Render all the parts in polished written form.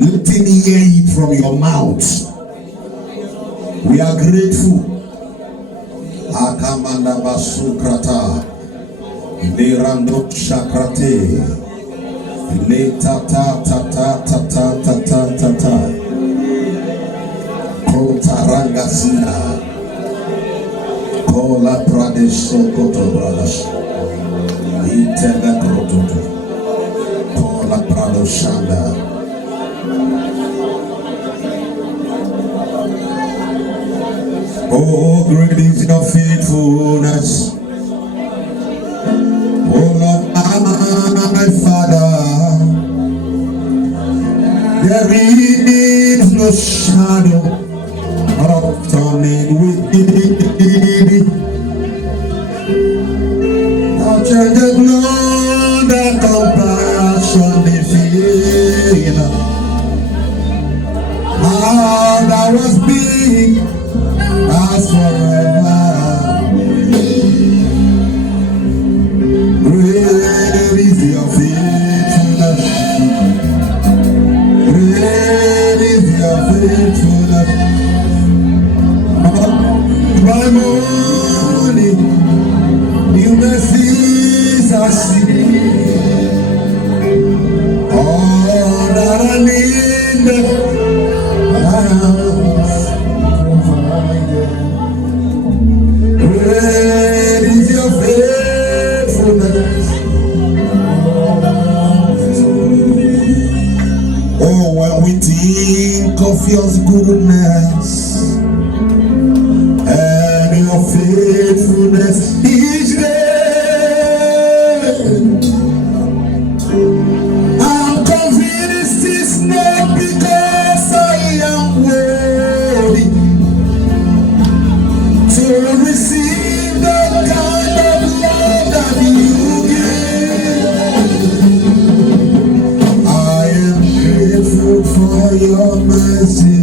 Let him hear it from your mouth. We are grateful. Akamanda basukrata. Lerando shakrate. Le ta ta ta ta ta ta ta ta ta ta. Kotaranga sina. Kola pradesh sokoto brothers. Itele krototo. Kola prado shanda. Oh, great is your faithfulness. Oh Lord, my Father, there is no shadow of turning with thee. How changes not the compassion defeat. How thou was big as forever. Great is your faithfulness. Great is your faithfulness. By morning, new mercies I see. All that I need, great is your faithfulness. Oh, when we think of your goodness and your faithfulness each day, I'm convinced it's not because I am worthy to receive the kind of love that you give. I am grateful for your mercy.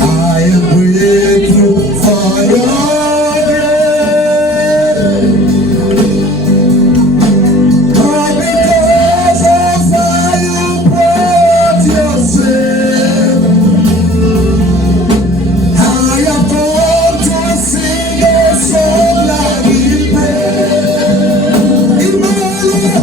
I am grateful for your grace. Oh, because of how you brought yourself, I have come to sing a song like Emmanuel,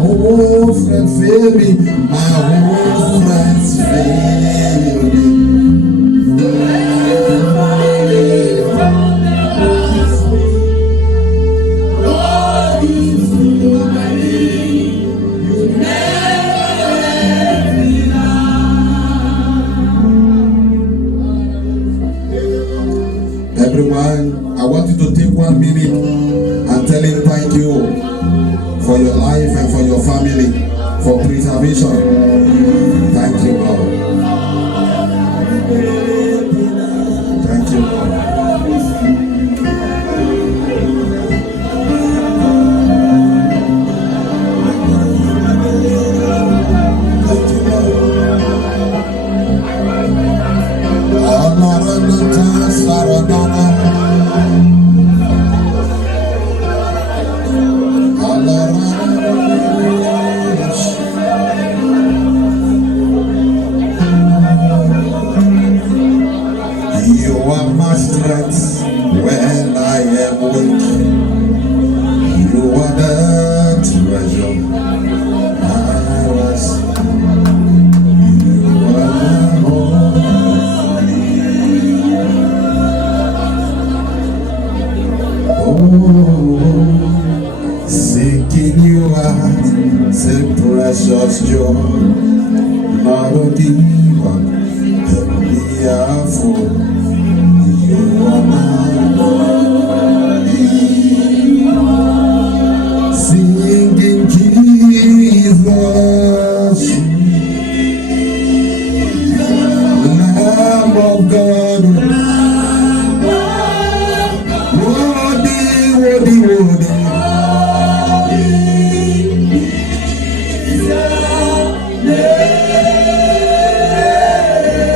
old friend failed me. My old friends failed me. Everyone, I want you to take 1 minute and tell him thank you for your life and for your family, for preservation. Thank you, Lord. Thank you, Lord. Thank you, Lord. You are my strength when I am weak. You are the treasure I was. You are my only. Oh, seeking you out, say precious joy, not a diva, and be a fool. You are my only. Singing Jesus, Lamb of God, worthy, worthy, worthy.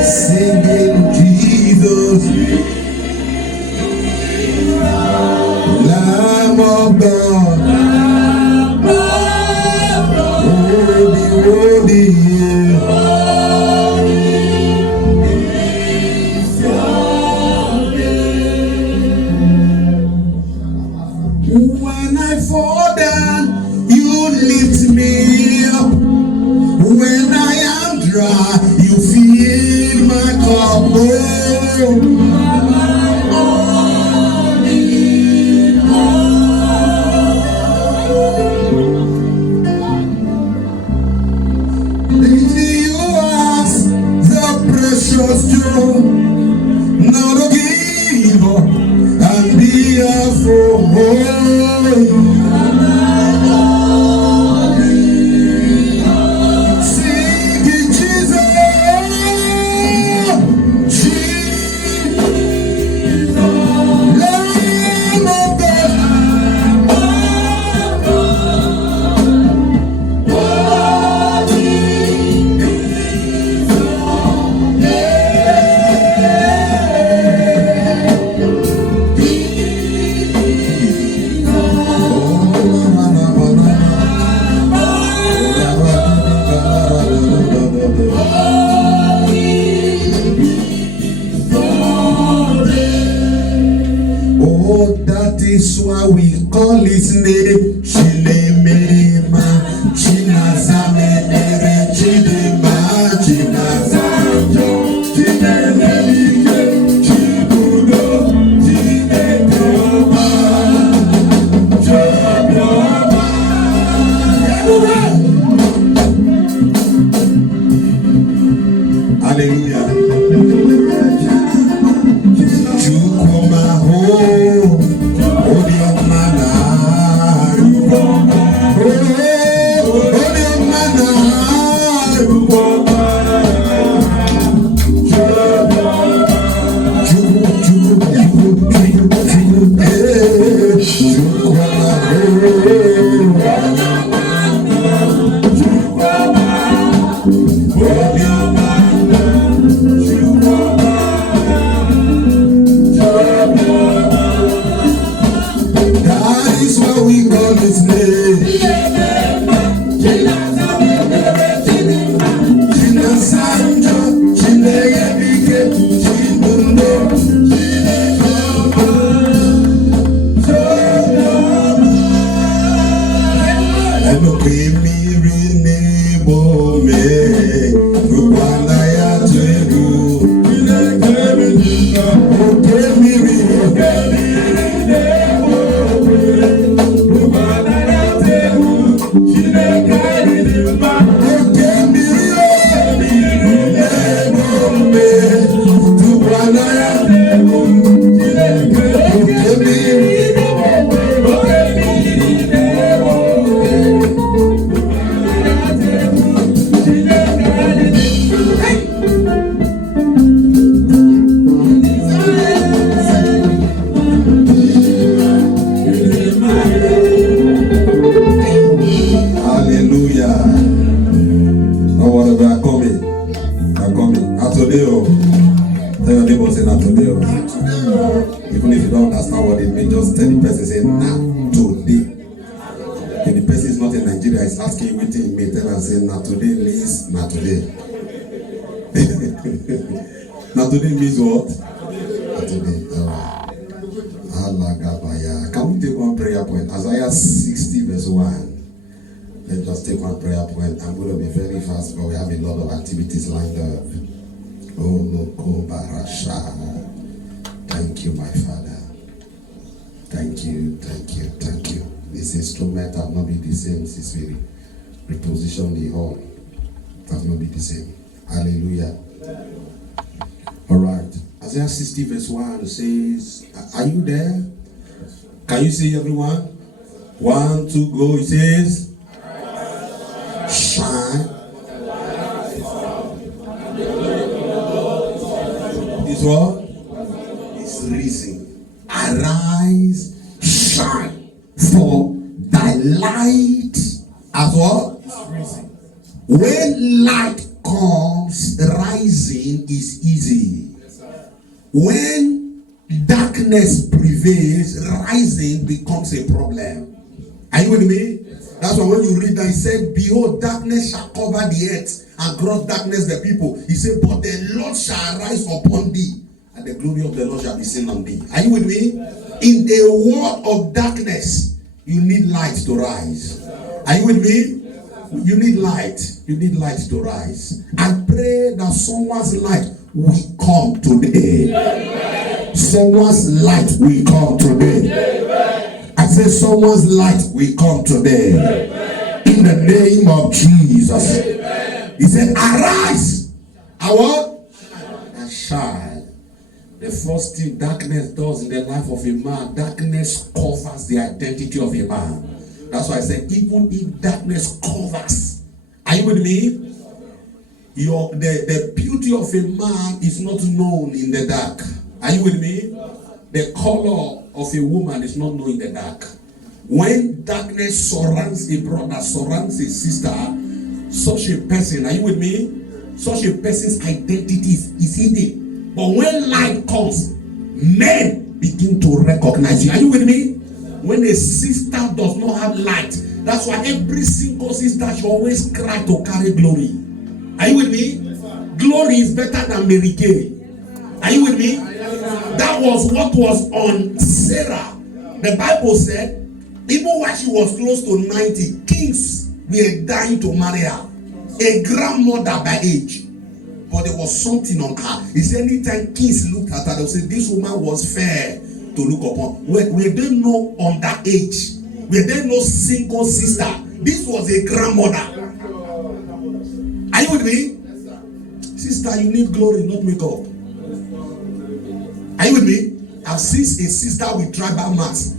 Singing Jesus, Lamb of God, worthy, worthy. When I fall down, you lift me up. When I am dry, you fill my cup. You ask the precious joy, not to give up and be a fool. Singing Jesus, Jesus, Lamb of God. Oh, that is why we call his name Chinemema, Chinazamene, Chidema, Chinazajo, Chinemene, Chibudo, Chinekoma, Chobioba. Hallelujah. Tell your neighbor, say, not today. Even if you don't understand what it means, just tell the person, say, not today. If the person is not in Nigeria, is asking you what it means, tell her, say, not today means not today. Not today means what? Not today. Can we take one prayer point? Isaiah 60 verse 1. Let's just take one prayer point. I'm going to be very fast, but we have a lot of activities lined up. Oh, Loko Barasha. Thank you, my Father. Thank you, thank you, thank you. This instrument have not been the same since we repositioned the hall. Have not been the same. Hallelujah. All right. Isaiah 60 verse 1 says, are you there? Can you see everyone? 1, 2, go. It says, shine. This what? It's risen. Arise, shine, for thy light as what? It's risen. When light comes, rising is easy. When darkness prevails, rising becomes a problem. Are you with me? That's why when you read that, he said, behold, darkness shall cover the earth, and gross darkness the people. He said, but the Lord shall arise upon thee, and the glory of the Lord shall be seen on thee. Are you with me? In the world of darkness, you need light to rise. Are you with me? You need light. You need light to rise. I pray that someone's light will come today. Someone's light will come today. I say someone's light will come today. In the name of Jesus. He said, arise. I what? And shine. The first thing darkness does in the life of a man, darkness covers the identity of a man. That's why I said, even if darkness covers, are you with me? The beauty of a man is not known in the dark. Are you with me? The color of a woman is not known in the dark. When darkness surrounds a brother, surrounds a sister, such a person, are you with me? Such a person's identity is hidden. But when light comes, men begin to recognize you. Are you with me? When a sister does not have light, that's why every single sister should always cry to carry glory. Are you with me? Glory is better than Mary Kay. Are you with me? That was what was on Sarah. The Bible said, even while she was close to 90, kings were dying to marry her. A grandmother by age. But there was something on her. He said, anytime kings looked at her, they would say, this woman was fair to look upon. We didn't know underage. We didn't know single sister. This was a grandmother. Are you with me? Sister, you need glory, not makeup. Are you with me? I've seen a sister with tribal marks.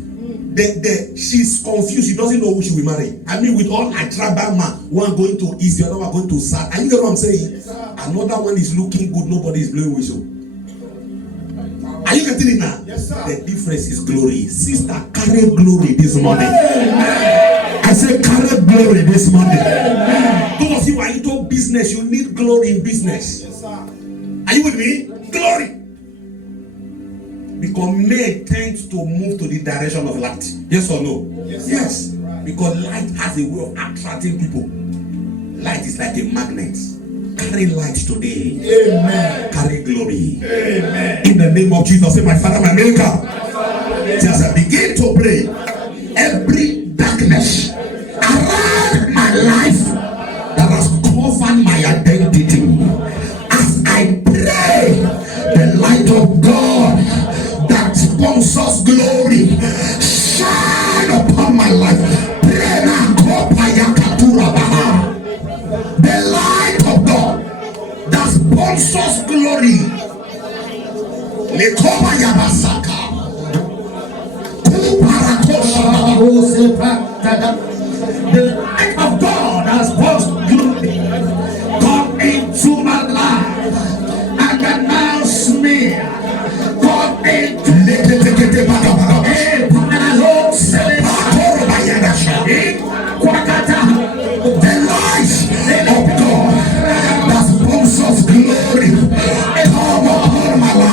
She's confused. She doesn't know who she will marry. I mean, with all her tribal marks, one going to east, the other one going to south. Are you getting what I'm saying? Yes, another one is looking good. Nobody is blowing whistle. Are you getting it now? Yes, sir. The difference is glory. Sister, carry glory this morning. Amen. I say carry glory this morning. Amen. Those of you who are into business, you need glory in business. Yes, sir. Are you with me? Glory. Because men tend to move to the direction of light. Yes or no? Yes. Yes. Right. Because light has a way of attracting people. Light is like a magnet. Carry light today. Amen. Carry glory. Amen. In the name of Jesus, say, my Father, my Maker. Just begin to pray. Every darkness around my life that has covered my identity, as I pray, the light of God that sponsors glory shine upon my life. Pray now. The light of God that sponsors glory. The light of God that sponsors glory. Come into my life and announce me. Come into the light of God that sponsors glory. Come upon my life.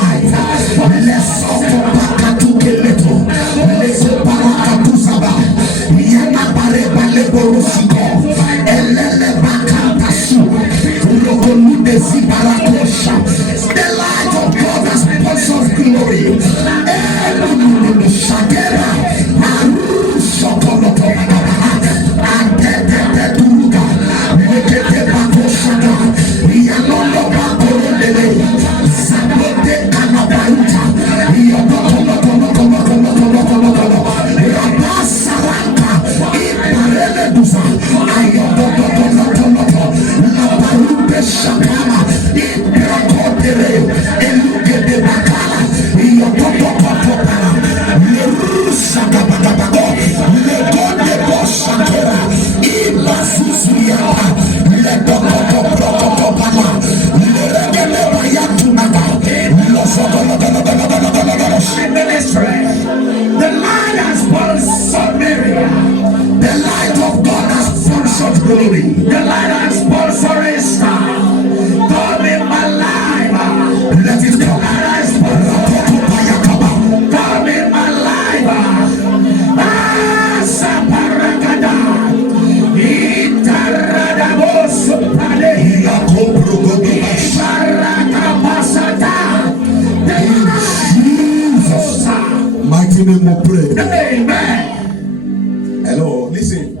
mighty name we pray. Amen. Hello, listen.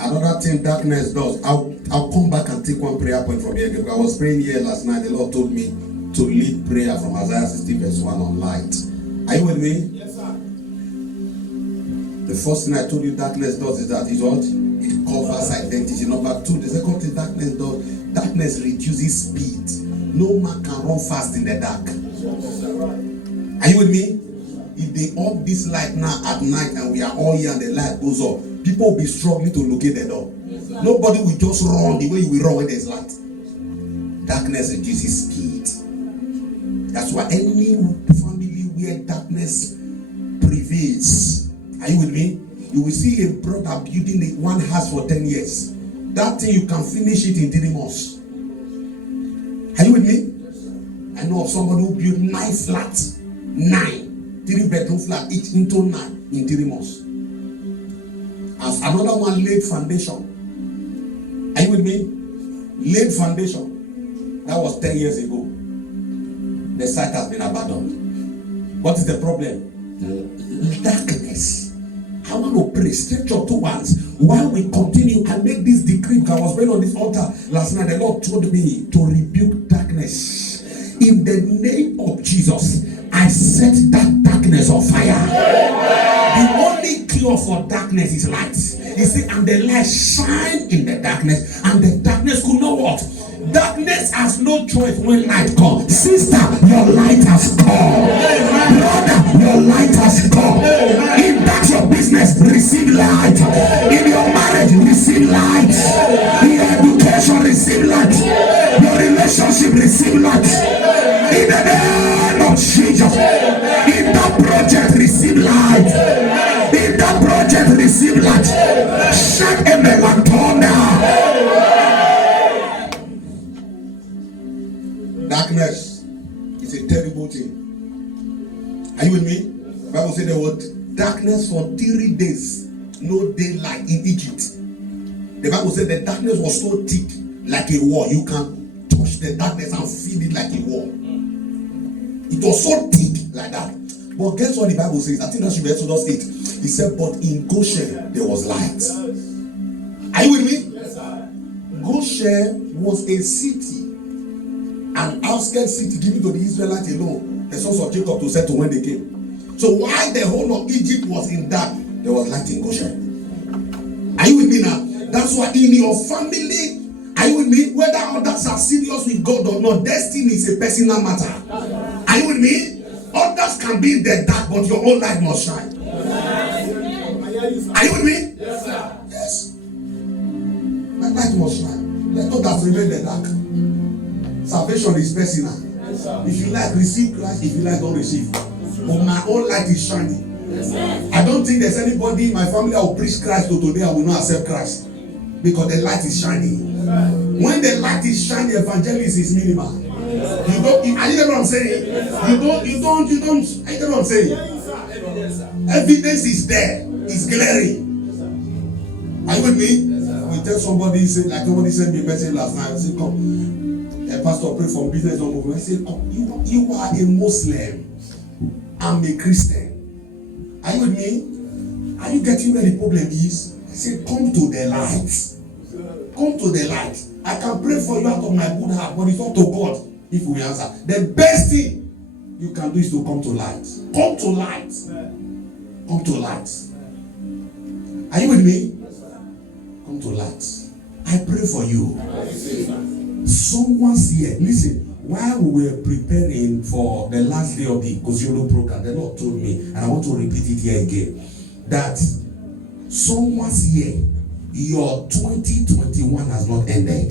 Another thing darkness does. I'll come back and take one prayer point from here. Because I was praying here last night. The Lord told me to lead prayer from Isaiah 60 verse 1 on light. Are you with me? Yes, sir. The first thing I told you darkness does is that it covers identity. Number 2, the second thing darkness does, darkness reduces speed. No man can run fast in the dark. Are you with me? If they off this light now at night and we are all here and the light goes off, people will be struggling to locate the door. Nobody will just run the way you will run when there's light. Darkness reduces speed. That's why any family where darkness prevails, are you with me? You will see a brother building one house for 10 years. That thing you can finish it in 3 months. Are you with me? I know of somebody who built 9 flats, 3-bedroom flat, each into 9 in 3 months. As another one laid foundation. Are you with me? Laid foundation. That was 10 years ago. The site has been abandoned. What is the problem? Darkness. I want to pray. Stretch your 2 hands while we continue and make this decree. I was praying on this altar last night. The Lord told me to rebuke darkness. In the name of Jesus, I set that darkness on fire. The only cure for darkness is light. He said, and the light shine in the darkness, and the darkness could not what? Darkness has no choice when light comes. Sister, your light has come. Brother, your light has come. If that's your business, receive light. In your marriage, receive light. In your education, receive light. Your relationship, receive light. In the name of Jesus. In that project, receive light. In that project, receive light. Shut a melatonin. Darkness is a terrible thing. Are you with me? The Bible said the word darkness for 3 days, no daylight in Egypt. The Bible said the darkness was so thick like a wall. You can touch the darkness and feel it like a wall. It was so thick like that. But guess what the Bible says? I think that should be Exodus 8. It said, but in Goshen there was light. Are you with me? Yes, sir. Goshen was a city, an outskirt city given to the Israelites alone, the sons of Jacob, to settle when they came. So while the whole of Egypt was in dark, there was light in Goshen. Are you with me now? That's why in your family, are you with me? Whether others are serious with God or not, destiny is a personal matter. Are you with me? Others can be in the dark, but your own light must shine. Are you with me? Yes, sir. Yes. My light must shine. Let others remain in the dark. Salvation is personal. Yes, sir. If you like, receive Christ. If you like, don't receive. But my own light is shining. Yes, sir. I don't think there's anybody in my family that will preach Christ to today I will not accept Christ. Because the light is shining. When the light is shining, evangelism is minimal. You don't, are you get what I'm saying? You don't, are you get what I'm saying? Evidence is there. It's glaring. Are you with me? We tell somebody, like somebody sent me a message last night. I said, come, pastor, pray for business on movement. I said, come, you are a Muslim. I'm a Christian. Are you with me? Are you getting where the problem is? I said, come to the light. Come to the light. I can pray for you out of my good heart, but it's up to God if we answer. The best thing you can do is to come to light. Come to light. Come to light. Are you with me? Come to light. I pray for you. Someone's here. Listen, while we were preparing for the last day of the Koziolo program, the Lord told me, and I want to repeat it here again, that someone's here. Your 2021 has not ended.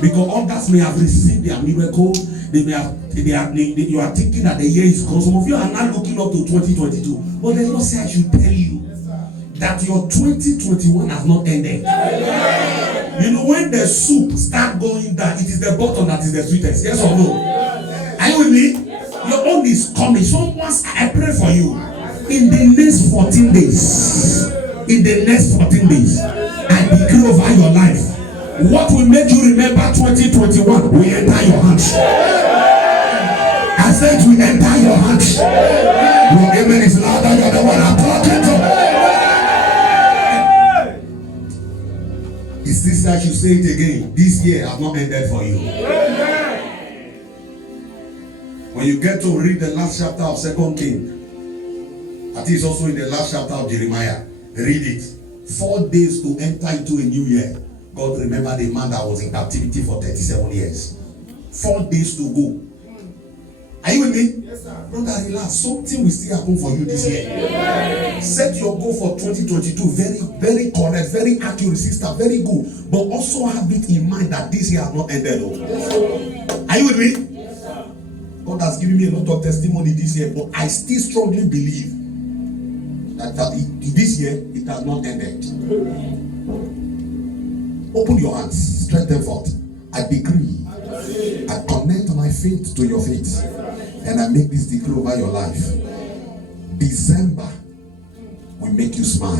Because others may have received their miracle. You are thinking that the year is gone. Some of you are not looking up to 2022. But the Lord said I should tell you that your 2021 has not ended. You know, when the soup start going down, it is the bottom that is the sweetest. Yes or no? Are you with me? Your own is coming. Someone's, I pray for you. In the next 14 days. In the next 14 days, I decree over your life. What will make you remember 2021 will enter your hands. I faith will enter your hands. Your amen is louder. You're the one I'm talking to. His sister should say it again. This year has not ended for you. When you get to read the last chapter of 2 Kings, I think it's also in the last chapter of Jeremiah. Read it. 4 days to enter into a new year. God remembered the man that was in captivity for 37 years. 4 days to go. Are you with me? Yes, sir. Brother, relax. Something will still happen for you this year. Yes. Set your goal for 2022. Very, very correct, very accurate, sister. Very good. But also have it in mind that this year has not ended. Yes, are you with me? Yes, sir. God has given me a lot of testimony this year, but I still strongly believe that this year it has not ended. Open your hands, stretch them forth. I decree, I connect my faith to your faith, and I make this decree over your life. December will make you smile.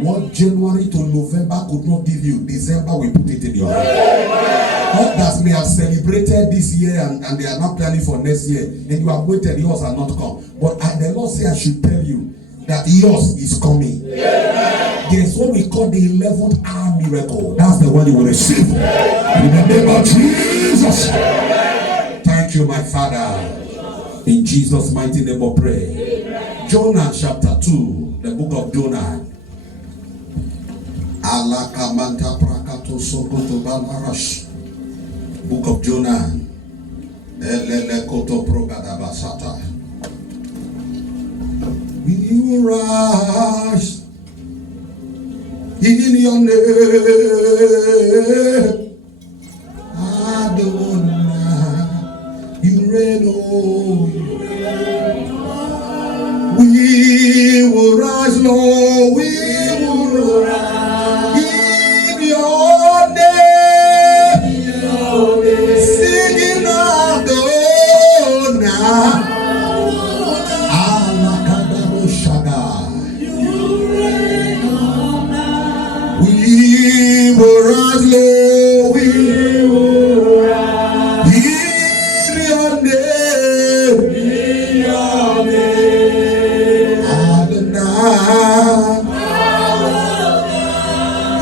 What January to November could not give you, December will put it in your hand. Others may have celebrated this year and they are not planning for next year, and you have waited, yours are not come. But the Lord says I should tell you that yours is coming. Yes, what we call the 11th hour miracle. That's the one you will receive. In the name of Jesus. Thank you, my Father. In Jesus' mighty name we pray. Jonah chapter 2, the book of Jonah. Alakamanta prakato sokoto balarash. Book of Jonah. Elele koto progadabasata. We will rise in your name, Adonai, you reign, oh, we will rise, Lord, we will rise in your name, singing Adonai. We will rise, Lord, we will rise in your name, Adonai.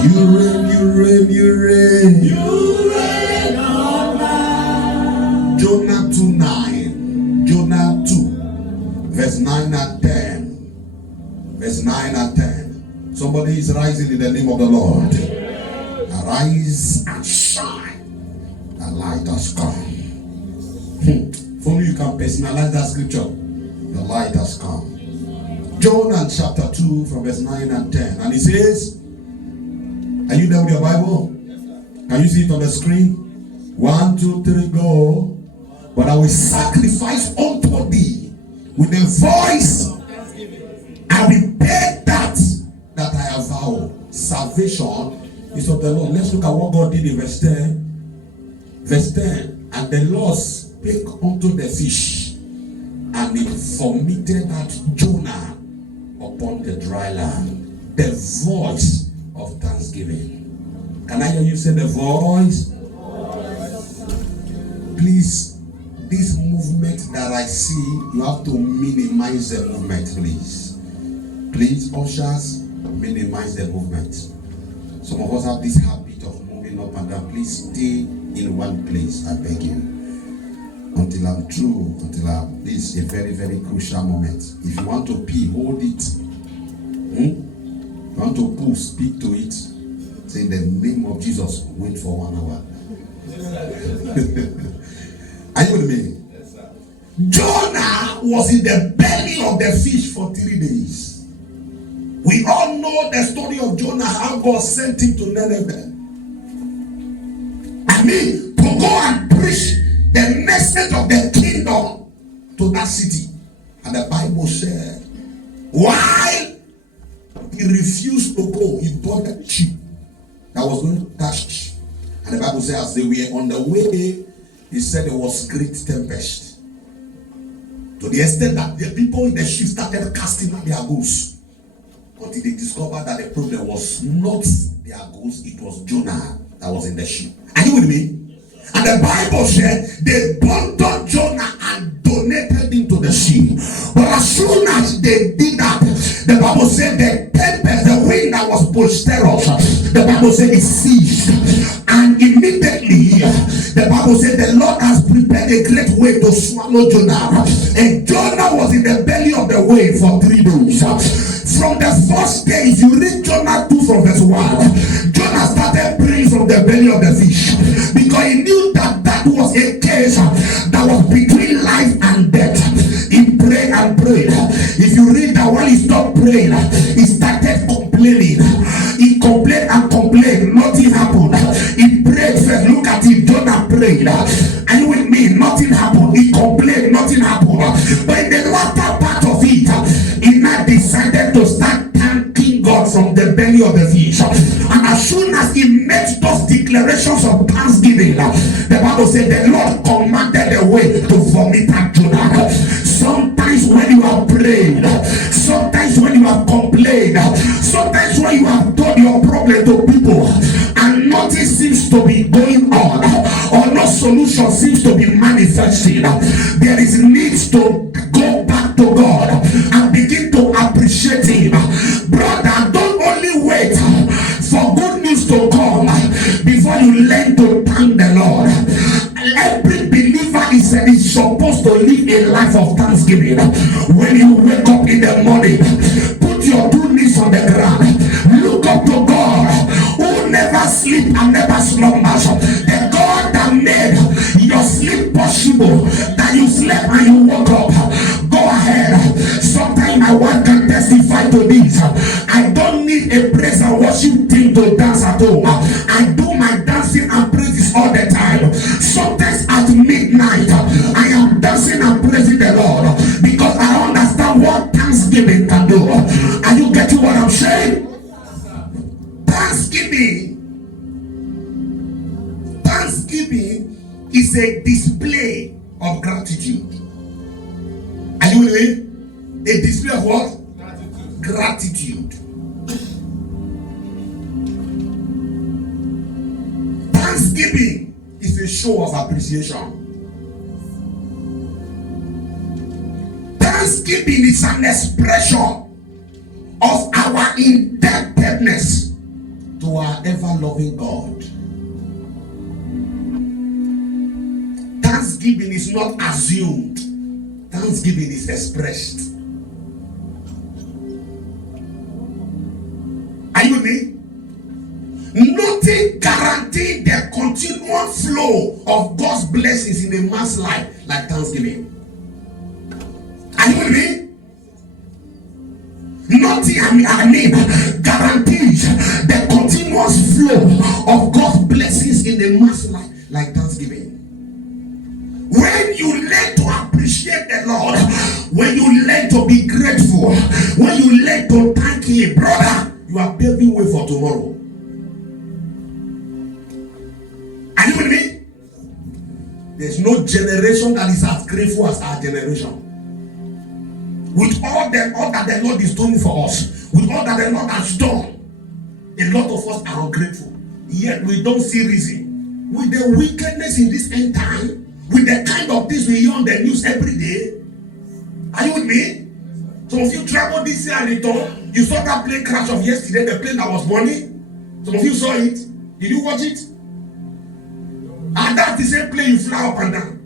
You reign, you reign, you reign. You reign on high. Jonah 2:9. Jonah 2, verse 9 and 10. Verse 9 and 10. Somebody is rising in the name of the Lord. Arise and shine. The light has come. For me, you can personalize that scripture. The light has come. Jonah chapter 2 from verse 9 and 10. And it says, are you there with your Bible? Can you see it on the screen? 1, 2, 3, go. But I will sacrifice unto thee with a voice. I will pay that I have vowed. Salvation is of the Lord. Let's look at what God did in verse 10. Verse 10. And the Lord spake unto the fish, and it vomited out Jonah upon the dry land. The voice of thanksgiving. Can I hear you say the voice? Please, this movement that I see, you have to minimize the movement, please. Please, ushers, minimize the movement. Some of us have this habit of moving up and down. Please stay in one place, I beg you. Until I'm through, this is a very, very crucial moment. If you want to pee, hold it. You want to poo, speak to it. Say in the name of Jesus, wait for 1 hour. Are you with me? Yes, sir. Jonah was in the belly of the fish for 3 days. We all know the story of Jonah, how God sent him to Nineveh. I mean, to go and preach the message of the kingdom to that city. And the Bible said, while he refused to go, he bought a ship that was going to Tarshish. And the Bible says, as they were on the way, he said there was great tempest. To the extent that the people in the ship started casting out their goods. Until they discovered that the problem was not their goods, it was Jonah that was in the ship. Are you with me? And the Bible said they bundled Jonah and donated him to the sea. But as soon as they did that, the Bible said the tempest, the wind that was boisterous, the Bible said it ceased. And immediately, the Bible said the Lord has prepared a great wave to swallow Jonah. And Jonah was in the belly of the wave for 3 days. From the first day, if you read Jonah 2 from verse 1, Jonah started praying from the belly of the fish, because he knew that that was a case that was between life and death. He prayed and prayed. If you read that, when he stopped praying, he started complaining. He complained and complained. Nothing happened. He prayed first. Look at it. Jonah prayed. Are you with me? Nothing happened. He complained. Nothing happened. But in the latter part of it, he now decided to start thanking God from the belly of the fish. And as soon as he made those declarations of thanksgiving, the Bible said the Lord commanded the way to vomit at Jonah. Sometimes when you have prayed, sometimes when you have complained, sometimes when you have told your problem to people and nothing seems to be going on, or no solution seems to be manifesting, there is need to go back to God and begin to appreciate him. Brother, don't only wait for good news to come before you learn to thank the Lord. Every believer is supposed to live a life of thanksgiving. When you wake up in the morning, put your 2 knees on the ground, look up to God who never sleep and never slumbers, the God that made your sleep possible, that you slept and you woke up. Go ahead. Sometimes my wife can testify to this. I don't need a praise and worship team to dance at home. I do my dancing and praises all the time. Sometimes at midnight, I am dancing and praising the Lord, because I understand what thanksgiving can do. Are you getting what I'm saying? Thanksgiving is a display of gratitude. Are you with me? A display of what? Gratitude. Thanksgiving is a show of appreciation. Thanksgiving is an expression of our indebtedness to our ever-loving God. Thanksgiving is not assumed. Thanksgiving is expressed. Are you with me? Nothing guarantees the continual flow of God's blessings in a man's life like Thanksgiving. Are you with me? Nothing, guarantees the continuous flow of God's blessings in a man's life like Thanksgiving. When you learn to appreciate the Lord, when you learn to be grateful, when you learn to thank him, brother, you are paving way for tomorrow. Are you with me? There's no generation that is as grateful as our generation. With all that the Lord is doing for us, with all that the Lord has done, a lot of us are ungrateful. Yet we don't see reason. With the wickedness in this end time, with the kind of things we hear on the news every day, are you with me? Some of you traveled this year and return. You saw that plane crash of yesterday, the plane that was burning. Some of you saw it. Did you watch it? And that's the same plane you fly up and down,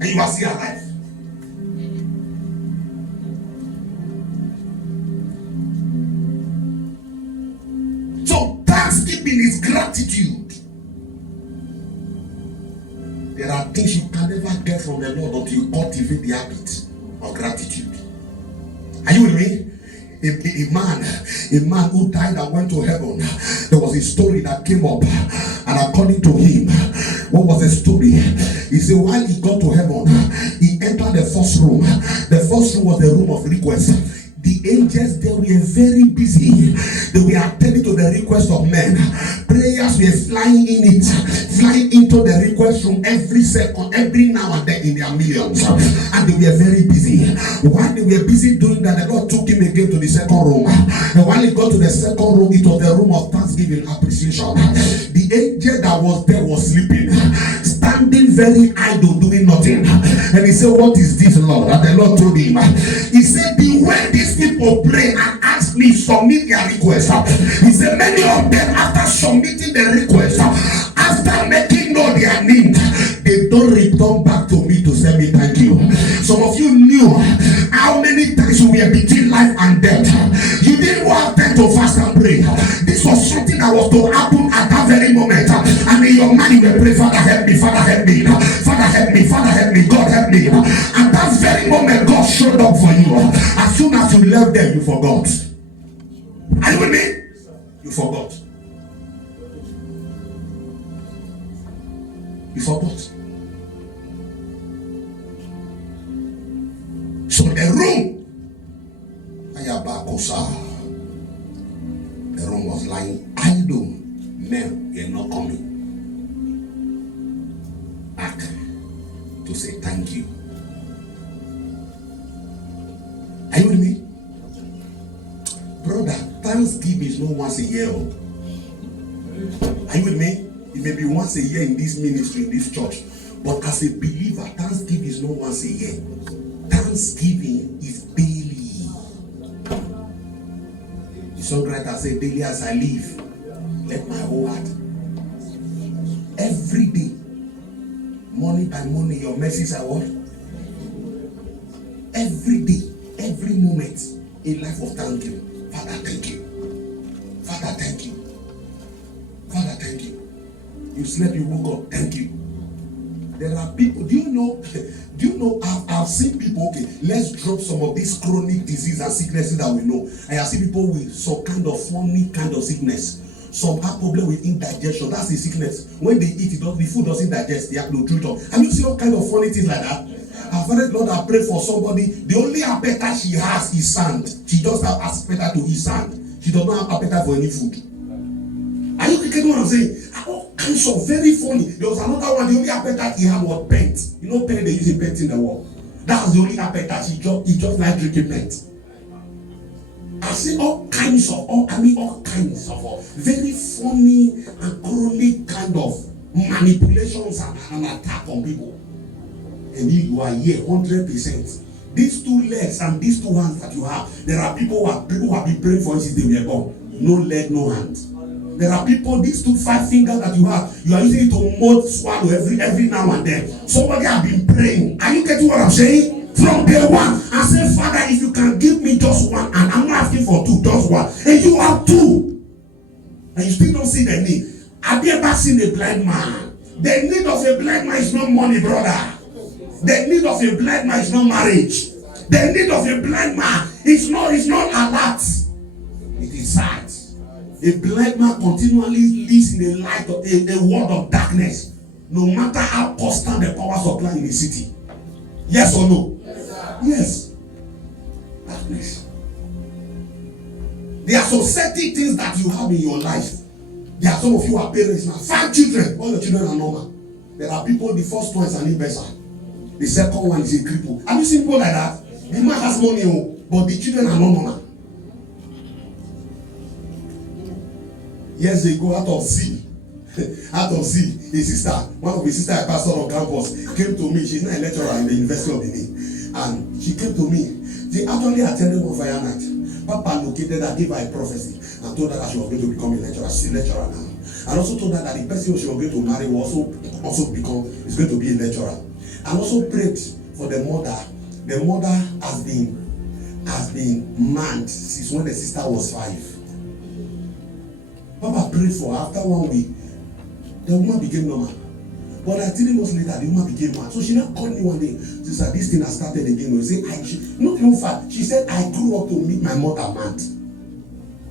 and you are still alive. So thanksgiving is gratitude. There are things you can never get from the Lord until you cultivate the habit of gratitude. Are you with me? A man who died and went to heaven. There was a story that came up, and according to him, what was the story? He said while he got to heaven, he entered the first room. The first room was the room of request. The angels, they were very busy. They were attending to the request of men. Prayers were flying in it, flying into the request room every second, every now and then in their millions. And they were very busy. While they were busy doing that, the Lord took him again to the second room. And while he got to the second room, it was the room of thanksgiving, appreciation. The angel that was there was sleeping, standing very idle, doing nothing. And he said, what is this, Lord? And the Lord told him, he said, the way these people pray and ask me, submit their request. He said, many of them, after submitting the request, after making known their need, they don't return back to me to say me thank you. Some of you knew how many times you were between life and death. You didn't want them to fast and pray. This was something that was to happen at that very moment. And in your mind you will pray, Father help me, Father help me, Father help me, Father help me, God help me. At that very moment God showed up for you. As soon as you left there, you forgot. Are you with me? You forgot. You forgot. So the room, the room was lying idle. Men were not coming back to say thank you. Are you with me? Brother, Thanksgiving is not once a year. Are you with me? It may be once a year in this ministry, in this church. But as a believer, Thanksgiving is not once a year. Thanksgiving is daily. The songwriter said, daily as I live, let my whole heart. Every day, morning by morning, your mercies are what? Every day, every moment, a life of thanksgiving. Father, thank you. Father, thank you. Father, thank you. You slept, you woke up, thank you. There are people, do you know, I've seen people, okay, let's drop some of these chronic diseases and sicknesses that we know. I have seen people with some kind of funny kind of sickness. Some have problem with indigestion. That's the sickness. When they eat, the food doesn't digest. They have to chew it up. Have you seen all kind of funny things like that? I've heard, Lord, I pray for somebody. The only appetite she has is sand. She just have appetite to eat sand. She does not have appetite for any food. Are you getting what I'm saying? All kinds of very funny. There was another one. The only appetite he had was paint. You know, paint, they use a paint in the world. That was the only appetite. He just like drinking paint. I see all kinds of very funny and chronic kind of manipulations and attack on people. And you are here 100%. These two legs and these two hands that you have, there are people who have been praying for since they were born. No leg, no hand. There are people, these 5 fingers that you have, you are using it to mold, swallow every now and then. Somebody have been praying. Are you getting what I'm saying? From day one, I say, Father, if you can give me just one, and I'm not asking for 2, just one, and you have 2, and you still don't see the need. Have you ever seen a blind man? The need of a blind man is not money, brother. The need of a blind man is not marriage. The need of a blind man is not alert. It is sad. A blind man continually lives in a light of a world of darkness, no matter how constant the power supply in the city. Yes or no? Yes. Darkness. There are some certain things that you have in your life. There are some of you are parents now. 5 children. All your children are normal. There are people, the first one is an imbecile. The second one is a cripple. Have you seen people like that? The man has money, but the children are not normal. Years ago, out of sea, a sister, one of the sisters I pastor on campus, came to me. She's not a lecturer in the University of Benin. And she came to me. She actually attended one fire night. Papa located her, gave her a prophecy, and told her that she was going to become a lecturer. She's a lecturer now. And also told her that the person she was going to marry will also is going to be a lecturer. And also prayed for the mother. The mother has been manned since when the sister was 5. Papa prayed for her. After 1 week, the woman became normal. But like 3 months later, the woman became mad. So she now called me one day. She said, this thing has started again. Not even fat. She said, I grew up to meet my mother mad.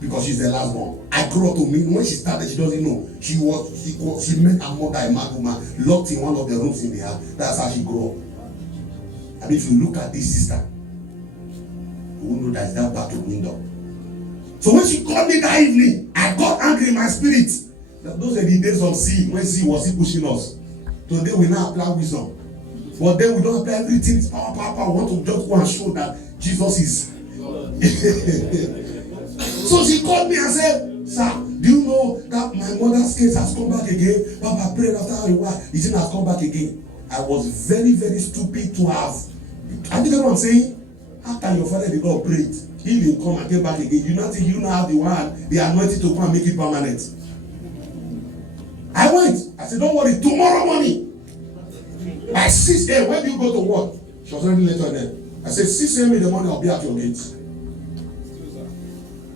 Because she's the last one. I grew up to meet. When she started, she doesn't know. She met her mother, a mad woman, locked in one of the rooms in the house. That's how she grew up. And if you look at this sister, you will know that that battle window. So when she called me that evening, I got angry in my spirit. Those are the days of Z, when Z was pushing us. Today we now apply wisdom. But then we don't apply everything. It's power. We want to just go and show that Jesus is. So she called me and said, sir, do you know that my mother's case has come back again? Papa prayed after a while, it didn't have come back again. I was very, very stupid to have. I think what I'm saying. How can your father did not pray it? He didn't come and get back again. You not think you now have the one, the anointing to come and make it permanent. I went. I said, don't worry, tomorrow morning. By 6 a.m., when do you go to work? She was already later then. I said, 6 a.m. in the morning, I'll be at your gate.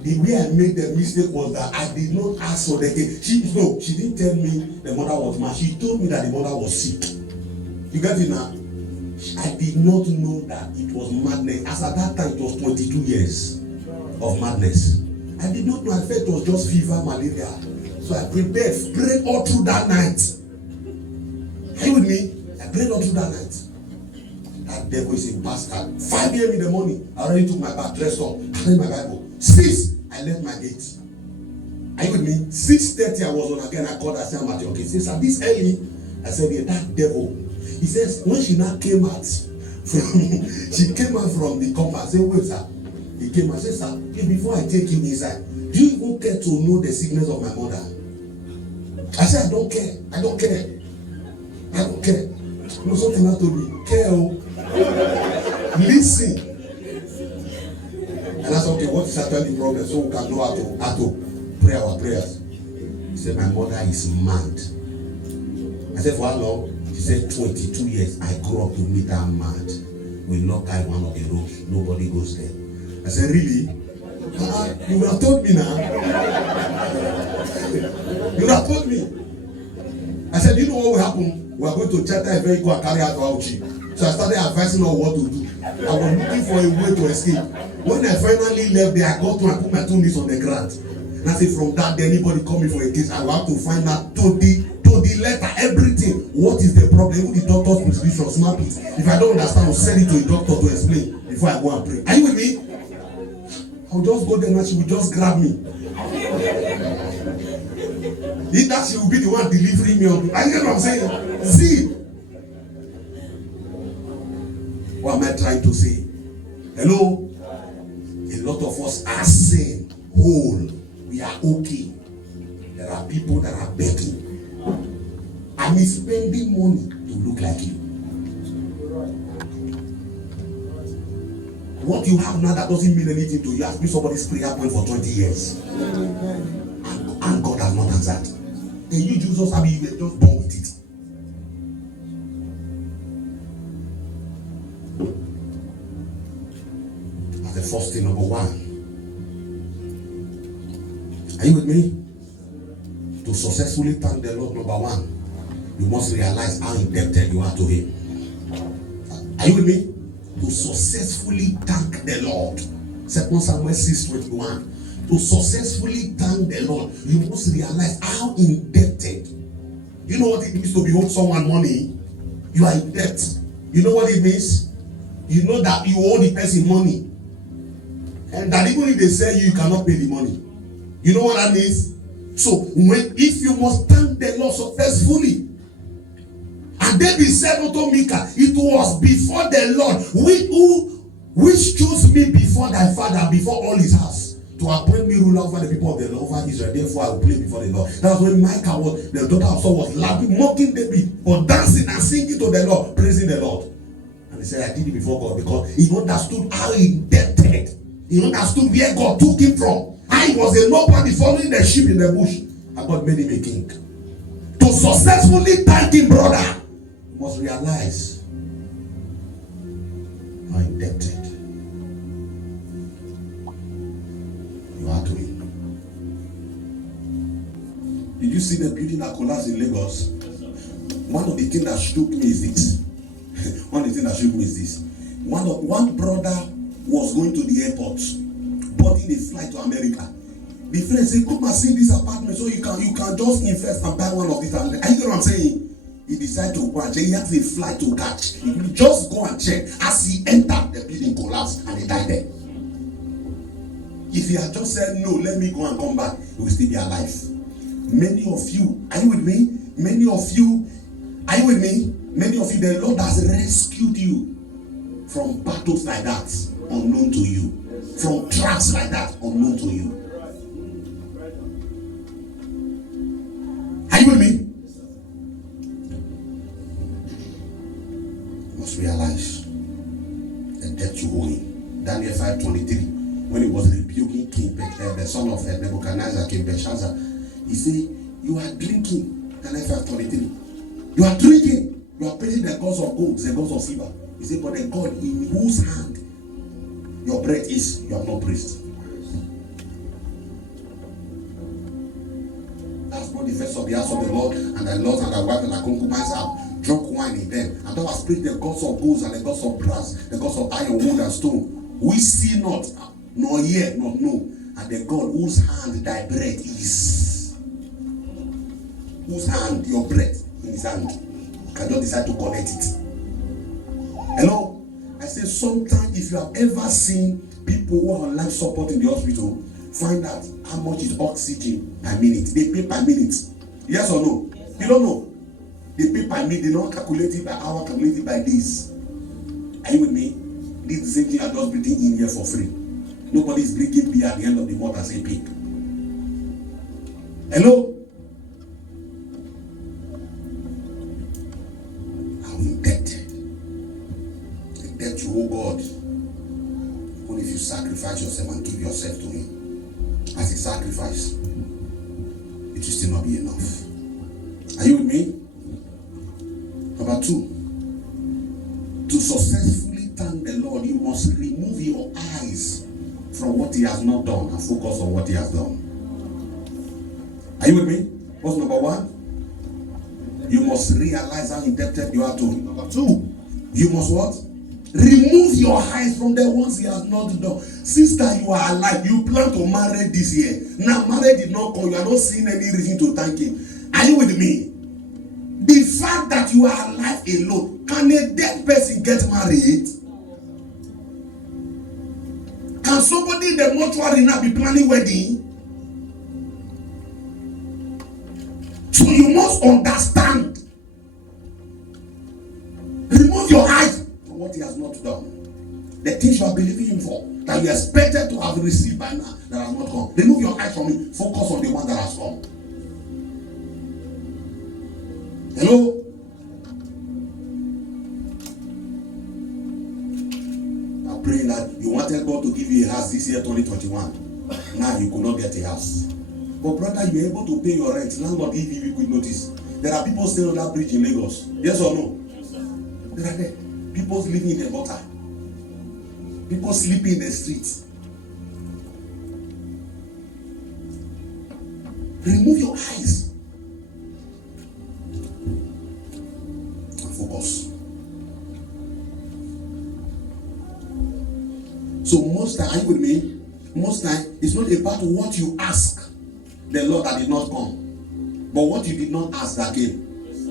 The way I made the mistake was that I did not ask for the cake. She didn't tell me the mother was mad. She told me that the mother was sick. You get it now? I did not know that it was madness. As at that time, it was 22 years of madness. I did not know. I felt it was just fever, malaria. So I prayed all through that night. Are you with me? I prayed all through that night. That devil is a bastard. 5 a.m. in the morning, I already took my bath, dressed up, I read my Bible. 6, I left my gate. Are you with me? 6:30, I was on again. I called her, I said, I'm at your gate. She said, this early? I said, yeah, that devil. He says, when she now came out from the compound, I said, wait, sir. He came and said, sir, before I take you inside, do you even care to know the sickness of my mother? I said, I don't care. I don't care. You know something that told me? Care. Listen. And I said, okay, what is actually the problem? So we can know how to pray our prayers. He said, my mother is mad. I said, for how long? He said, 22 years. I grew up to meet her mad. We knock out one of the roads. Nobody goes there. I said, really? You would have told me now. You would have told me. I said, you know what will happen? We are going to charter a vehicle and carry out our chief. So I started advising her what to do. I was looking for a way to escape. When I finally left there, I got to and put my 2 knees on the ground. And I said, from that day, anybody call me for a case, I will have to find out to the letter, everything. What is the problem? Even the doctor's prescription, snap it. If I don't understand, I'll send it to a doctor to explain before I go and pray. Are you with me? I'll just go there and she will just grab me. If that she will be the one delivering me on. Are you get what I'm saying? See? What am I trying to say? Hello? A lot of us are sane, whole. We are okay. There are people that are begging. And is spending money to look like you. What you have now that doesn't mean anything to you has been somebody's prayer point for 20 years. And God has not answered. And you Jesus, I mean, you were just born with it. That's the first thing, number one. Are you with me? To successfully thank the Lord, number one, you must realize how indebted you are to Him. Are you with me? To successfully thank the Lord. 2 Samuel 6:21. To successfully thank the Lord, you must realize how indebted. You know what it means to behold someone money? You are in debt. You know what it means? You know that you owe the person money. And that even if they sell you, you cannot pay the money. You know what that means? So, if you must thank the Lord successfully. And David said unto Micah, it was before the Lord which chose me before thy father, before all his house, to appoint me ruler over the people of the Lord, over Israel. Therefore I will play before the Lord. That's when Micah was, the daughter of Saul, was laughing, mocking David for dancing and singing to the Lord, praising the Lord. And he said, I did it before God because he understood how indebted. He understood where God took him from. How he was a nobody following the sheep in the bush. And God made him a king. To successfully thank him, brother, you must realize how indebted you are to him. Did you see the building that collapsed in Lagos? One of the things that shook me is this. One brother was going to the airport, boarding a flight to America. The friend said, come and see this apartment so you can just invest and buy one of these. Are you know what I'm saying? He decided to go and check. He had a flight to catch. He will just go and check. As he entered, the building collapsed and he died there. If he had just said, no, let me go and come back, he will still be alive. Many of you, are you with me? Many of you, are you with me? Many of you, the Lord has rescued you from battles like that, unknown to you. From traps like that, unknown to you. Are you with me? You must realize the debt you owe him. Daniel 5:23, when he was rebuking King the son of Nebuchadnezzar, King Belshazzar, he said, you are drinking. Daniel 5:23. You are drinking. You are praising the gods of gold, the gods of silver. He said, but the God in whose hand your bread is, you have not praised. That's what the first of the house of the Lord, and the lords and the wife and the concubines have drunk wine in them. And thou hast praised the gods of gold and the gods of brass, the gods of iron, wood, and stone. We see not, nor hear, nor know, and the God whose hand thy bread is. Whose hand your bread in his hand. You cannot decide to collect it. Hello? I say sometimes if you have ever seen people who are on life support in the hospital, find out how much is oxygen per minute. They pay per minute. Yes or no? Yes, you don't know. They pay per minute. They don't calculate it by hour, calculate it by days. Are you with me? This is the same thing as just breathing in here for free. Nobody is drinking beer at the end of the month and say pay. Hello? I'm indebted. The debt you owe God. Even if you sacrifice yourself and give yourself to him as a sacrifice, it will still not be enough. Are you with me? Number 2, to successfully thank the Lord, you must remove your eyes from what he has not done and focus on what he has done. Are you with me? What's number 1? You must realize how indebted you are to him. Number 2, you must what? Remove your eyes from the ones he has not done. Sister, you are alive. You plan to marry this year. Now, marriage did not come. You are not seeing any reason to thank him. Are you with me? The fact that you are alive alone. Can a dead person get married? Can somebody in the mortuary now be planning wedding? So you must understand. Remove your eyes from what he has not done. The things you are believing him for, that you expected to have received by now, that has not come. Remove your eyes from it. Focus on the one that has come. Hello? I'm praying that you wanted God to give you a house this year, 2021. Now you could not get a house. But brother, you are able to pay your rent. Landlord give you quick notice. There are people staying on that bridge in Lagos. Yes or no? Yes, sir. There are there. People living in the gutter. People sleeping in the streets. Remove your eyes. Focus. So most time, are you with me? Most time, it's not about what you ask the Lord that did not come, but what you did not ask that came. Yes,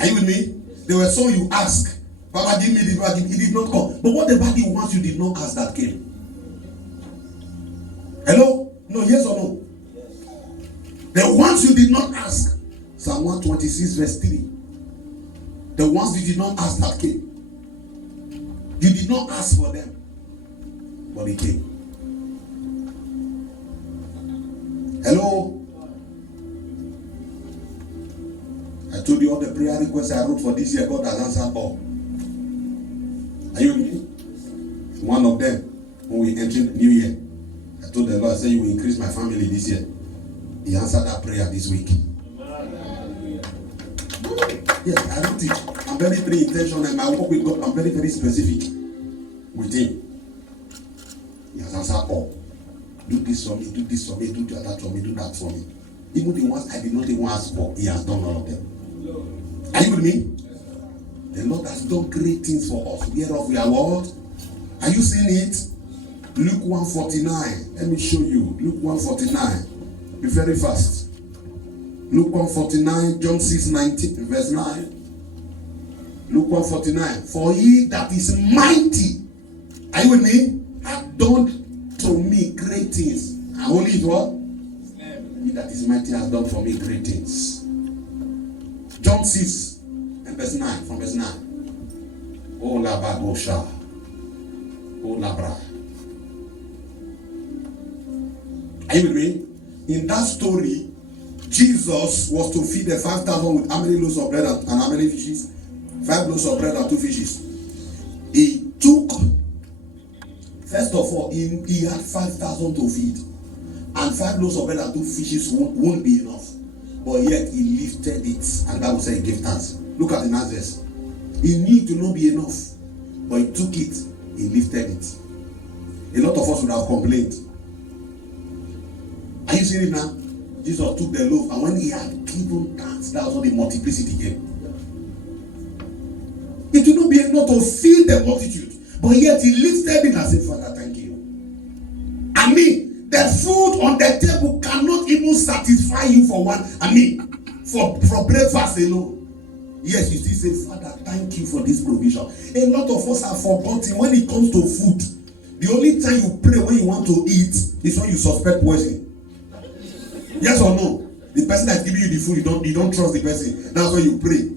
are you with me? There were some you ask. Baba give me this, Baba give me, it did not come. But what about the ones you did not ask that came? Hello? No, yes or no? Yes. The ones you did not ask. Psalm 126 verse 3. The ones you did not ask that came. You did not ask for them, but they came. Hello? I told you all the prayer requests I wrote for this year, God has answered all. Are you with me? One of them, when we entered the new year, I told the Lord, I said, you will increase my family this year. He answered that prayer this week. Yes, I wrote it. I'm very, very intentional. And my work with God, I'm very, very specific with him. He has answered all. Do this for me, do this for me, do that for me, do that for me. Even the ones I did not even ask for, he has done all of them. Are you with me? The Lord has done great things for us. Whereof we are what? Are you seeing it? Luke 1:49. Let me show you. Luke 1:49. Be very fast. Luke 1:49, John 6:19, verse 9. Luke 1:49. For he that is mighty, are you with me? Hath done to me great things. And only is what? He that is mighty has done for me great things. John 6 and verse 9, from verse 9. Oh Labagosha. Oh Labra. Are you with me? In that story, Jesus was to feed the 5,000 with how many loaves of bread and how many fishes? 5 loaves of bread and 2 fishes. He took, first of all, he had 5,000 to feed. And 5 loaves of bread and 2 fishes won't be enough. But yet he lifted it. And the Bible said he gave thanks. Look at the next verse. He knew to not be enough. But he took it. He lifted it. A lot of us would have complained. Are you seeing it now? Jesus took the loaf, and when he had given thanks, that was how the multiplicity came. It will not be enough to feed the multitude, but yet he lifted it and said, Father, thank you. I mean, the food on the table cannot even satisfy you for one. I mean, for breakfast alone. Yes, you still say, Father, thank you for this provision. A lot of us have forgotten when it comes to food. The only time you pray when you want to eat is when you suspect poison. Yes or no? The person that's giving you the food, you don't trust the person. That's why you pray.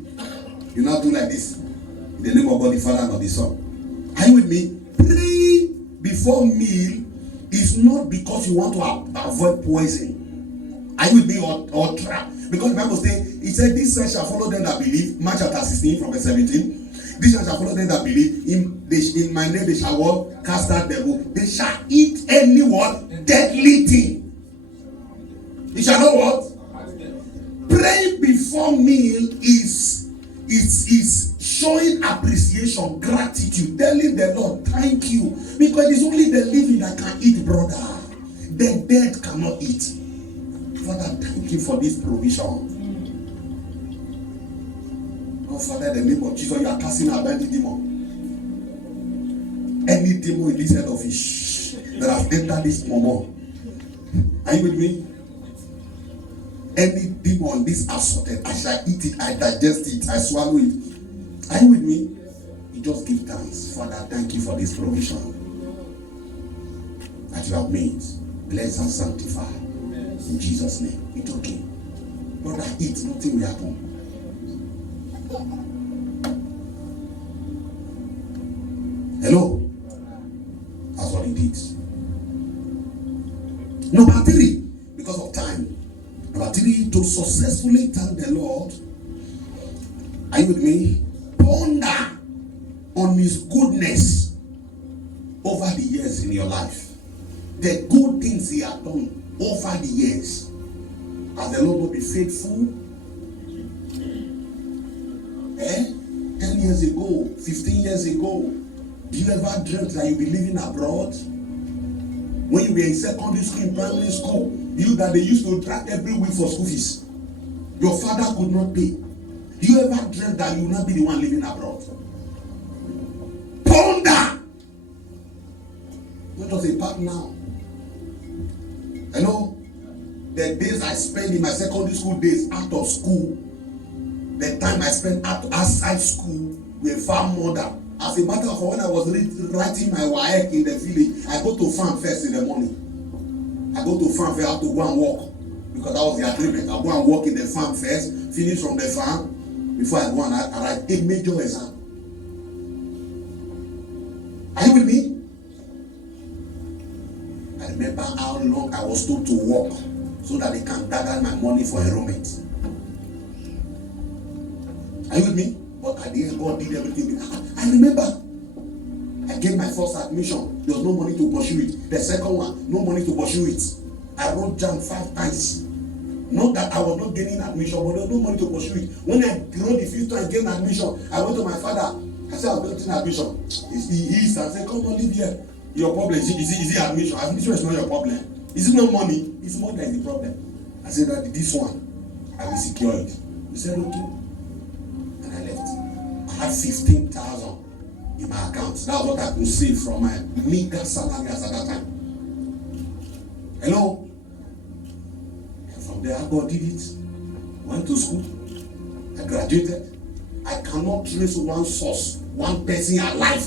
You now do like this. In the name of God, the Father and of the Son. Are you with me? Praying before meal is not because you want to avoid poison. Are you with me or trap? Because the Bible says, it said, this sign shall follow them that believe. Mark chapter 16 from verse 17. This sign shall follow them that believe. In my name they shall what? Cast out devil. They shall eat any what? Deadly thing. You shall know what? Praying before meal is showing appreciation, gratitude, telling the Lord, thank you. Because it's only the living that can eat, brother. The dead cannot eat. Father, thank you for this provision. Oh, Father, in the name of Jesus, you are casting out any demon. Any demon in this head of fish that has entered this moment. Are you with me? Any demon this assorted, I shall eat it, I digest it, I swallow it. Are you with me? You just give thanks. Father, thank you for this provision that you have made. Bless and sanctify. In Jesus' name. It's okay. Brother, eat, nothing will happen. Hello? That's what he did. Number 3, because of time. Number 3, to successfully thank the Lord. Are you with me? Ponder on his goodness over the years in your life. The good things he has done over the years. Has the Lord not been faithful? 10 years ago, 15 years ago, do you ever dreamt that you'll be living abroad? When you were in secondary school, in primary school, you that they used to drag every week for school fees. Your father could not pay. Do you ever dreamt that you will not be the one living abroad? Ponder! Not just a part now. Hello? The days I spent in my secondary school days out of school, the time I spent outside school were far more than. As a matter of fact, when I was writing my WAEC in the village, I go to farm first in the morning. I go to farm first, I have to go and walk. Because that was the agreement. I'll go and walk in the farm first, finish from the farm, before I go and write a major exam. Are you with me? I remember how long I was told to walk so that they can gather my money for enrollment. Are you with me? But at the end, God did everything. I remember. I gave my first admission. There was no money to pursue it. The second one, no money to pursue it. I wrote JAMB 5 times. Not that I was not getting admission, but there was no money to pursue it. When I wrote the 5th time, I gained admission. I went to my father. I said, I was getting admission. He said, come on, live here. Your problem is it admission? Admission is not your problem. Is it not money? It's money that is the problem. I said that this one, I will secure it. He said, okay. And I left. I had 15,000 in my account. That was what I could save from my meager salary at that time. Hello? And from there, God did it. Went to school. I graduated. I cannot trace one source, one person alive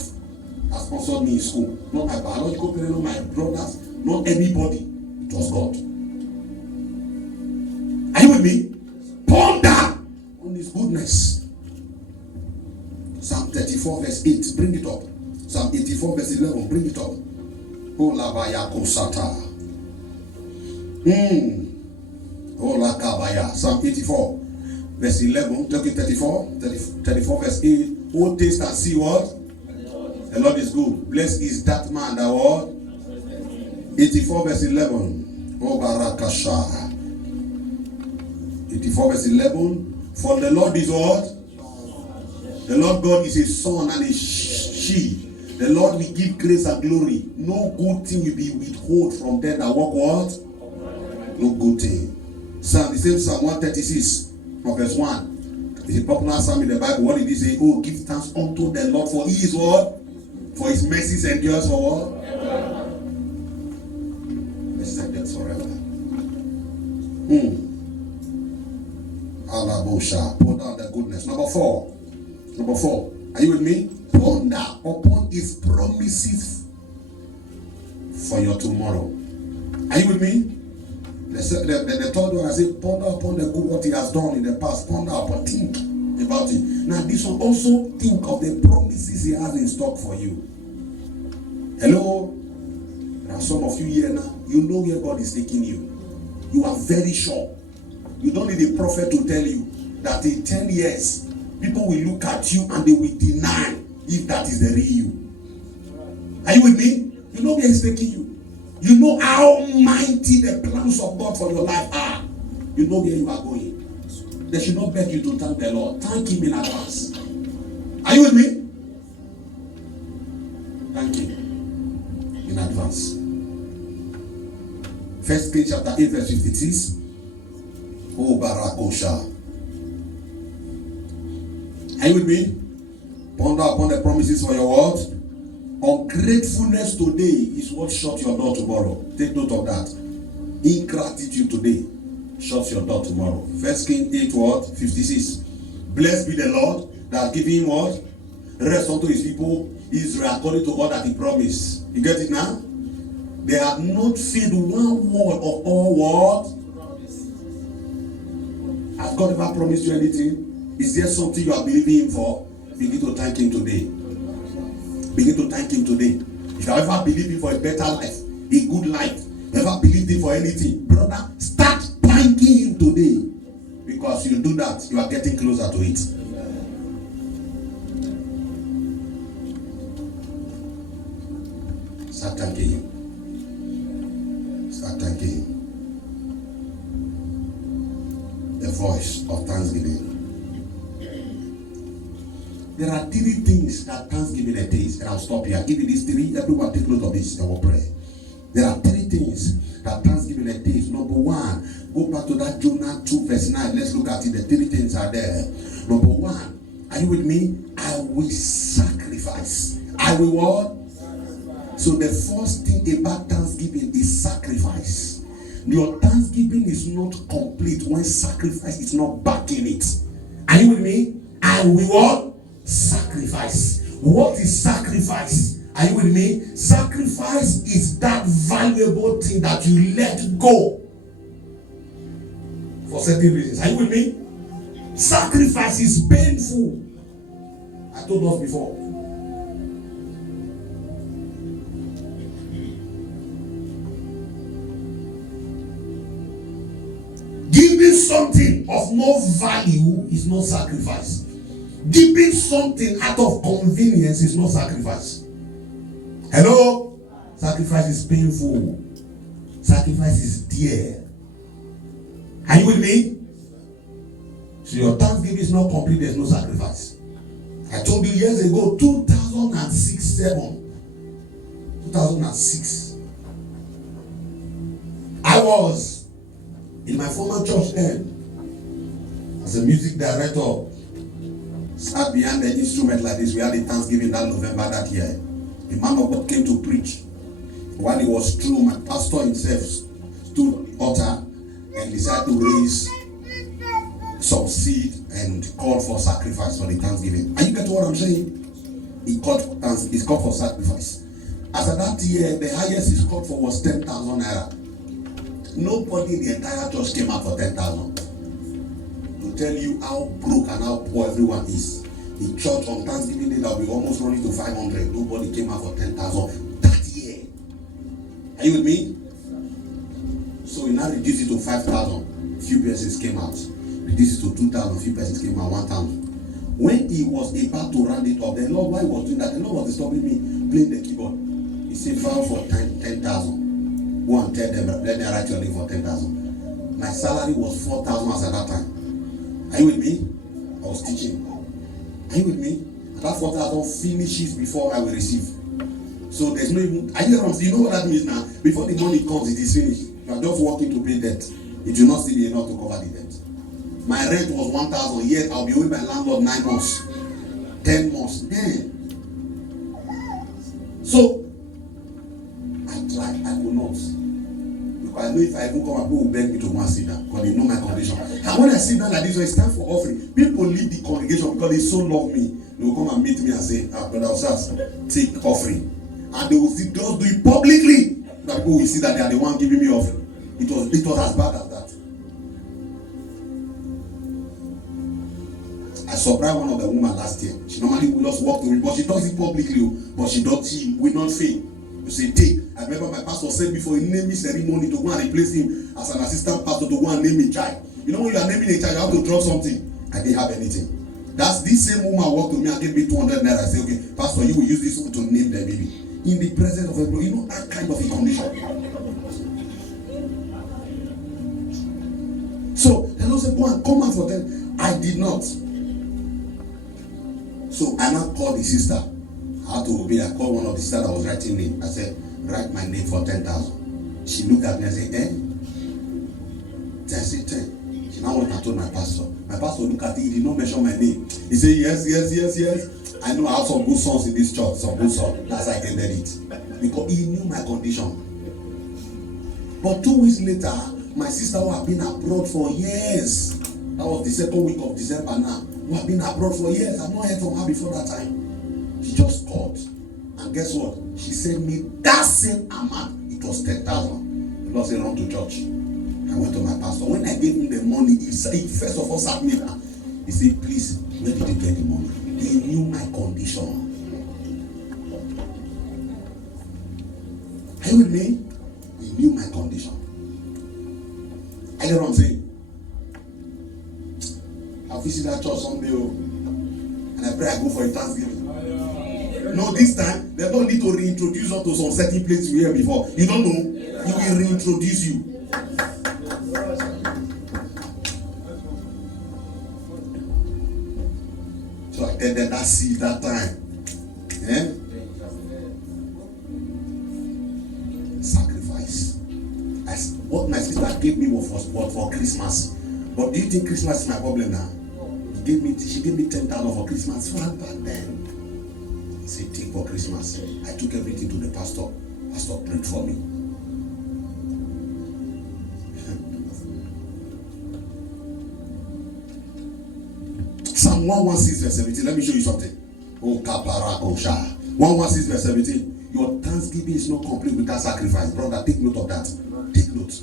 that sponsored me in school. Not my biological parents, not my brothers, not anybody. It was God. goodness. Psalm 34 verse 8, bring it up. Psalm 84 verse 11, bring it up. Oh labaya kosata. Oh lakabaya. Psalm 84 verse 11, take it 34 verse 8. Oh taste and see what? The Lord is good. Blessed is that man that what? 84 verse 11. Oh barakasha. 84 verse 11. For the Lord is what? The Lord God is a sun and a shield. The Lord will give grace and glory. No good thing will be withheld from them that walk what? No good thing. Psalm, the same Psalm 136 from verse 1. It's a popular psalm in the Bible. What did he say? Oh, give thanks unto the Lord, for he is what? For his mercies endures for what? Let's take that forever. Alabosha. Ponder the goodness. Number four. Are you with me? Ponder upon his promises for your tomorrow. Are you with me? The third one, I say, ponder upon the good what he has done in the past. Ponder upon, think about it. Now, this one also think of the promises he has in stock for you. Hello? There are some of you here now. You know where God is taking you. You are very sure. You don't need a prophet to tell you that in 10 years, people will look at you and they will deny if that is the real you. Are you with me? You know where he's taking you. You know how mighty the plans of God for your life are. You know where you are going. They should not beg you to thank the Lord. Thank him in advance. Are you with me? Thank him in advance. 1 Kings chapter 8 verse 56. Oh Barakosha. Are you with me? Ponder upon the promises for your world. Ungratefulness today is what shuts your door tomorrow. Take note of that. Ingratitude today shuts your door tomorrow. 1 Kings 8 what? 56. Blessed be the Lord that has given him what? Rest unto his people Israel according to all that he promised. You get it now? They have not failed one word of all what? Has God ever promised you anything? Is there something you are believing him for? Begin to thank him today. Begin to thank him today. If you ever believe him for a better life, a good life, ever believed him for anything, brother, start thanking him today. Because you do that, you are getting closer to it. Start thanking him. Start thanking him. The voice of thanksgiving. There are 3 things that thanksgiving entails, and I'll stop here. Give you these 3. Everyone take note of this. I will pray. There are 3 things that thanksgiving entails. Number 1, go back to that Jonah 2 verse 9. Let's look at it. The 3 things are there. Number 1, are you with me? I will sacrifice. I will what? Sacrifice. So the first thing about thanksgiving is sacrifice. Your thanksgiving is not complete when sacrifice is not backing it. Are you with me? I will what? Sacrifice. What is sacrifice? Are you with me? Sacrifice is that valuable thing that you let go for certain reasons. Are you with me? Sacrifice is painful. I told us before. Giving something of no value is not sacrifice. Giving something out of convenience is not sacrifice. Hello? Sacrifice is painful. Sacrifice is dear. Are you with me? So your thanksgiving is not complete, there's no sacrifice. I told you years ago, 2006. I was in my former church then as a music director. Sat behind the instrument like this. We had a Thanksgiving that November that year. A man of God came to preach. While he was through, my pastor himself stood on the altar and decided to raise some seed and call for sacrifice for the Thanksgiving. Are you getting what I'm saying? He called for sacrifice. As of that year, the highest he called for was 10,000 naira. Nobody in the entire church came out for 10,000. To tell you how broke and how poor everyone is. The church on Thanksgiving Day that we almost running to 500. Nobody came out for 10,000 that year. Are you with me? So we now reduce it to 5,000. Few persons came out. Reduce it to 2,000. Few persons came out 1,000. When he was about to round it up, the Lord, why he was doing that? The Lord was disturbing me playing the keyboard. He said, "Vow for 10,000. Go and tell them, let me write your name for 10,000. My salary was 4,000 as at that time. Are you with me? I was teaching. Are you with me? And that 4,000 finishes before I will receive. So there's no even, you know what that means now? Before the money comes, it is finished. You are just working to pay debt. It will not still be enough to cover the debt. My rent was 1,000, yet I'll be owing my landlord 9 months, 10 months. Then, so I tried, I could not. Because I know if I even come up, people will beg me to go and sit down because they know my condition. And when I sit down like this, when it's time for offering, people leave the congregation because they so love me. They will come and meet me and say, Brother Osas, take offering. And they will just do it publicly. That people will see that they are the one giving me offering. It was as bad as that. I surprised one of the women last year. She normally will just walk to me, but she does it publicly. But she will not fail. You say, take. I remember my pastor said before he named me ceremony to go and replace him as an assistant pastor to go and name a child. You know when you are naming a child, you have to drop something. I didn't have anything. That's this same woman walked to me and gave me 200 naira. I said, okay, pastor, you will use this one to name the baby. In the presence of everybody, you know that kind of a condition. So the Lord said, go and come out for them. I did not. So I now called the sister. I had to obey. I called one of the sisters that was writing name. I said, write my name for 10,000. She looked at me and said, 10? I said, 10. She now went and told my pastor. My pastor looked at it. He did not mention my name. He said, yes. I know I have some good sons in this church. Some good songs. That's how I ended it. Because he knew my condition. But 2 weeks later, my sister who had been abroad for years. That was the second week of December now. Who had been abroad for years. I've not heard from her before that time. She just called. And guess what? She sent me that same amount. It was 10,000. The Lord said, run to church. I went to my pastor. When I gave him the money, he first of all sat me down. He said, please, where did you get the money? He knew my condition. Are you with me? He knew my condition. I get what I'm saying? I'll visit that church someday, and I pray I go for a Thanksgiving. No, this time, they don't need to reintroduce us to some certain place we were before. You don't know? He will reintroduce you. So I tell them that seed that time. Eh? Sacrifice. What my sister gave me was for Christmas. But do you think Christmas is my problem now? She gave me 10,000 for Christmas. Back then. He said, take for Christmas. I took everything to the pastor. Pastor prayed for me. Psalm 116 verse 17. Let me show you something. Oh, Kapara Osha. 116 verse 17. Your thanksgiving is not complete without sacrifice. Brother, take note of that. Take note.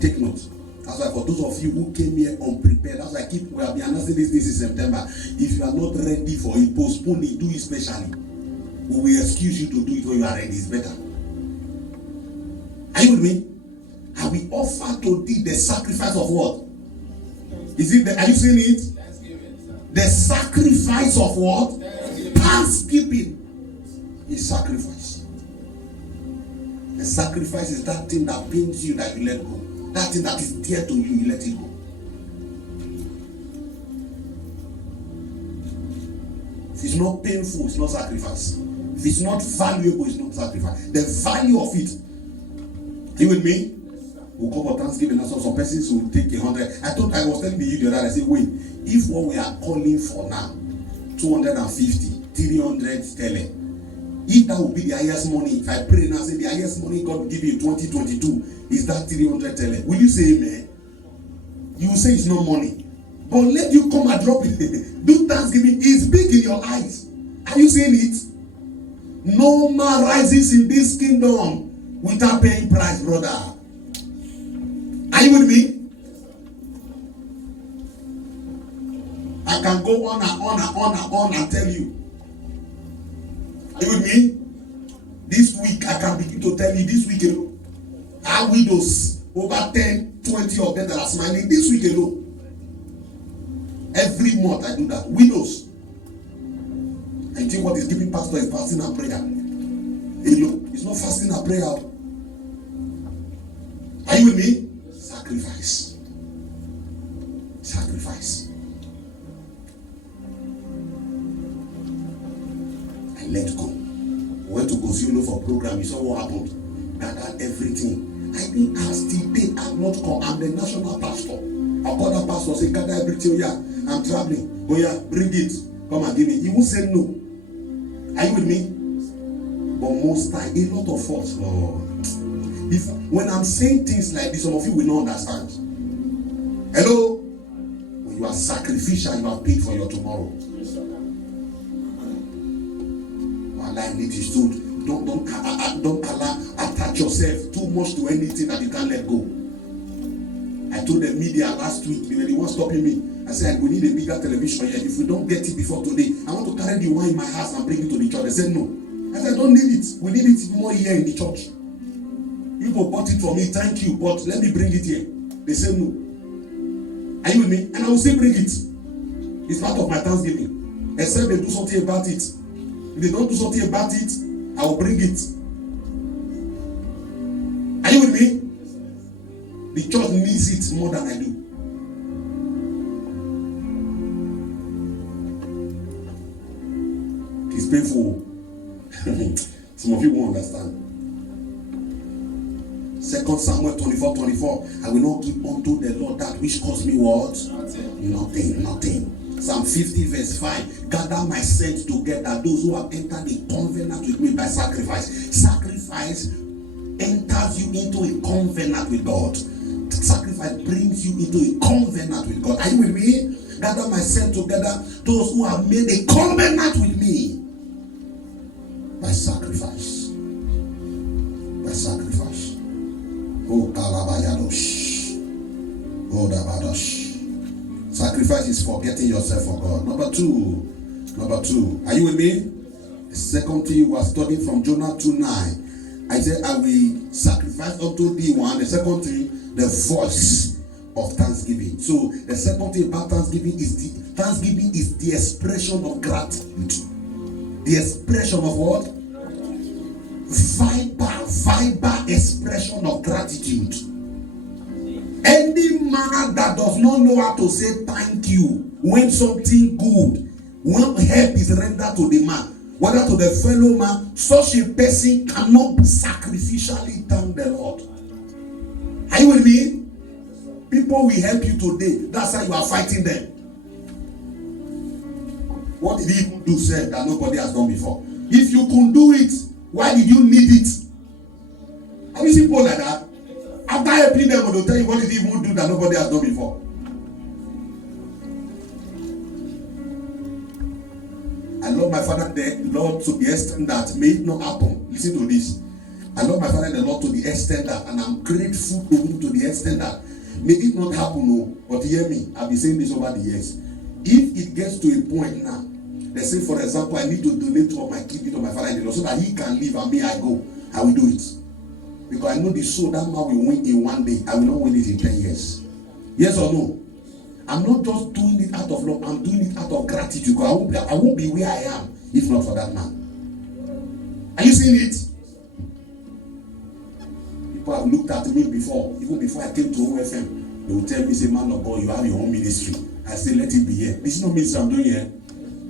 Take note. That's why for those of you who came here unprepared, that's why we have been announcing this in September. If you are not ready for it, postpone it, do it specially. We will excuse you to do it when you are ready. It's better. Are you with me? And we offer to thee the sacrifice of what? Are you seeing it? The sacrifice of what? Thanksgiving is sacrifice. The sacrifice is that thing that pains you that you let go. That thing that is dear to you, you let it go. If it's not painful, it's not sacrifice. If it's not valuable, it's not sacrifice. The value of it. Are you with me? We'll come for Thanksgiving and some persons will take 100. I was telling you the other day, I said, wait, if what we are calling for now, 250, 300 sterling, if that will be the highest money, if I pray now, say the highest money God will give you in 2022 is that 300 sterling, will you say amen? You will say it's no money. But let you come and drop it. Do Thanksgiving. It's big in your eyes. Are you seeing it? No man rises in this kingdom without paying price, brother. Are you with me? can go on and on and on and on and tell you. Are you with me? This week, I can begin to tell you this week alone. Our widows, over 10, 20 of them that are smiling this week alone. Every month I do that. Widows. I think what is giving pastor is fasting and prayer. Alone. It's not fasting and prayer. Are you with me? Sacrifice. Sacrifice. I let go. Went to Gosiolo for program. You saw what happened. Gathered everything. I didn't ask till date. I'm not come. I'm the national pastor. I call that pastor, say, gather everything. Yeah, I'm traveling. Oh yeah, bring it. Come and give me. He won't say no. Are you with me? But most time, a lot of us, if when I'm saying things like this, some of you will not understand. Hello? When you are sacrificial, you are paid for your tomorrow. Like it is told, don't allow attach yourself too much to anything that you can't let go. I told the media last week, they were the ones stopping me. I said, we need a bigger television here. If we don't get it before today, I want to carry the wine in my house and bring it to the church. They said no. I said, I don't need it. We need it more here in the church. People bought it for me, thank you, but let me bring it here. They said no. Are you with me? And I will still bring it. It's part of my Thanksgiving. Except they do something about it. If they don't do something about it, I will bring it. Are you with me? The church needs it more than I do. It's painful. Some of you won't understand. 2 Samuel 24:24. I will not give unto the Lord that which cost me what? Nothing. Psalm 50 verse 5. Gather my saints together, those who have entered a covenant with me by sacrifice. Sacrifice enters you into a covenant with God. Sacrifice brings you into a covenant with God. Are you with me? Gather my saints together, those who have made a covenant with me by sacrifice. By sacrifice. Oh, Kalabayadosh. Oh, Dabadosh. Sacrifice is forgetting yourself for God. Number two. Are you with me? The second thing we are studying from Jonah 2:9. I said, I will sacrifice unto thee one. The second thing, the voice of thanksgiving. So the second thing about thanksgiving is the expression of gratitude. The expression of what? Viber expression of gratitude. Any man that does not know how to say thank you when something good, when help is rendered to the man, whether to the fellow man, such a person cannot sacrificially thank the Lord. Are you with me? People will help you today. That's how you are fighting them. What did he even do, said that nobody has done before? If you could do it, why did you need it? Have you seen people like that? After helping them, they'll tell you what did he even do that nobody has done before. I love my father the Lord to the extent that may it not happen. Listen to this. I love my father the Lord to the extent that, and I'm grateful to him to the extent that may it not happen, no. But hear me, I've been saying this over the years. If it gets to a point now, let's say for example, I need to donate to my kidney to my father-in-law so that he can live and me I go, I will do it. Because I know the soul that man will win in one day, I will not win it in 10 years. Yes or no? I'm not just doing it out of love, I'm doing it out of gratitude. Because I won't be where I am if not for that man. Are you seeing it? People have looked at me before, even before I came to OFM. They will tell me, say, man of God, you have your own ministry. I say, let it be here. This is not ministry I'm doing here.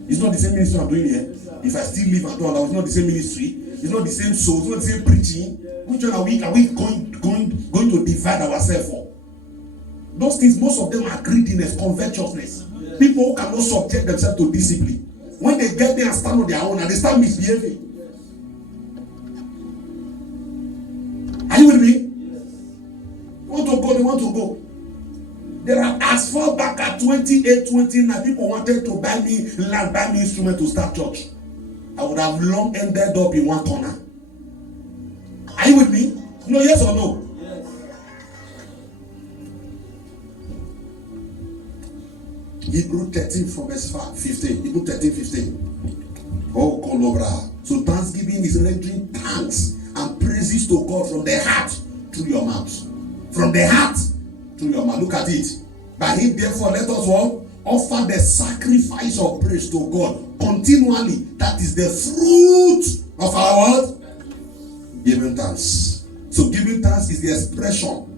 It's not the same ministry I'm doing here. If I still live and do all, it's not the same ministry. It's not the same soul. It's not the same preaching. Which one are we going to divide ourselves for? Those things, most of them are greediness, covetousness. People who cannot subject themselves to discipline. When they get there and stand on their own and they start misbehaving. Are you with me? They want to go. There are, as far back at 28, 29, people wanted to buy me land, buy me instrument to start church. I would have long ended up in one corner. Are you with me? No, yes or no? Yes. Hebrew 13 from verse 15. Hebrew 13, 15. Oh, Kolobra. So thanksgiving is rendering thanks and praises to God from the heart through your mouth. From the heart through your mouth. Look at it. By him, therefore, let us what? Offer the sacrifice of praise to God continually. That is the fruit of our what? Giving thanks. So giving thanks is the expression.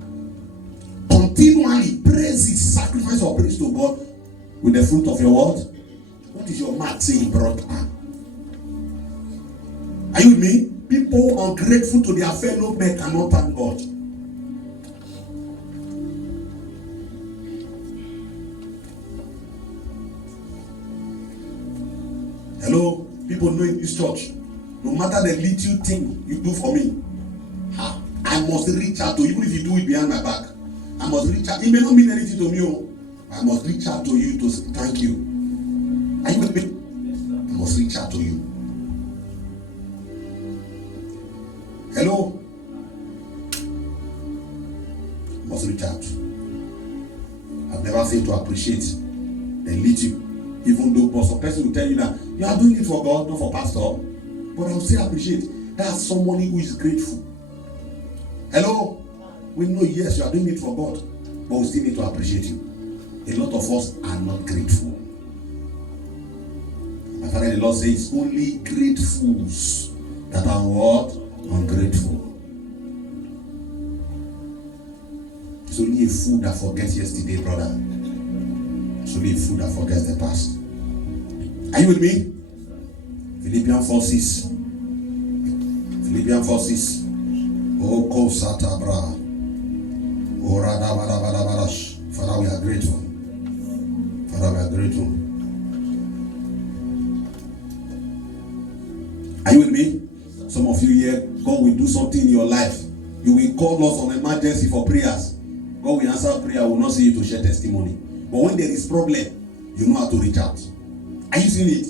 Continually praises, sacrifice of praise to God with the fruit of your what? What is your mouth saying, brother? Are you with me? People ungrateful to their fellow men cannot thank God. Hello, people know in this church, no matter the little thing you do for me, I must reach out to you, even if you do it behind my back. I must reach out. It may not mean anything to me. I must reach out to you to say thank you. Are you with me? I must reach out to you. Hello? I must reach out. I've never failed to appreciate the little. Even though some person will tell you that you are doing it for God, not for pastor. But I will still appreciate that's somebody who is grateful. Hello? We know, yes, you are doing it for God, but we still need to appreciate you. A lot of us are not grateful. My father, the Lord says, only gratefuls that are what? Ungrateful. It's only a fool that forgets yesterday, brother. It's only a fool that forgets the past. Are you with me? Philippians 4:6. Philippians 4:6. Oh, Kosata Bra. Oh, Radabarash. Father, we are grateful. Father, we are grateful. Are you with me? Some of you here, God will do something in your life. You will call us on emergency for prayers. God will answer prayer. I will not see you to share testimony. But when there is problem, you know how to reach out. Are you seeing it?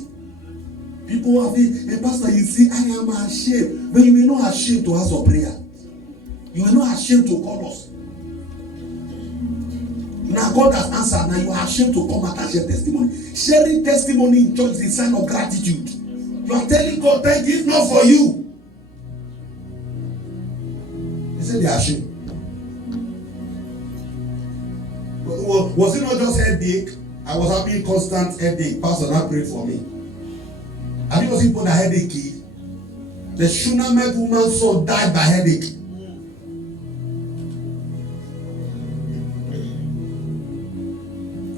People have it. Hey, Pastor, you see, I am ashamed. But you may not ashamed to ask for prayer. You are not ashamed to call us. Now God has answered. Now you are ashamed to come out and share testimony. Sharing testimony in church is a sign of gratitude. You are telling God, thank you, it's not for you. He said they are ashamed. Was it not just headache? I was having constant headache. Pastor now prayed for me. Have you seen people that headache? The Shunammite woman's son died by headache.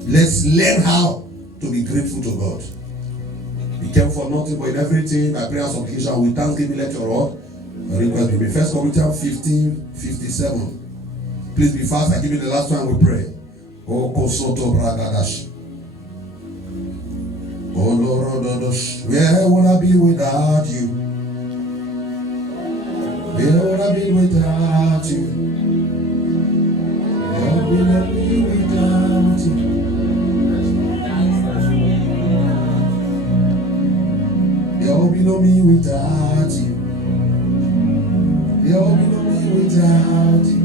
Let's learn how to be grateful to God. Be careful for nothing, but in everything, by prayer supplication, with thanksgiving, let your Lord request be. 1 Corinthians 15:57. Please be fast. I give you the last one we pray. Oh, Kosoto Bragadash. Oh, Lord, where would I be without you? Where would I be without you? Where would I be without you? There will be no me without you. There will be no me without you.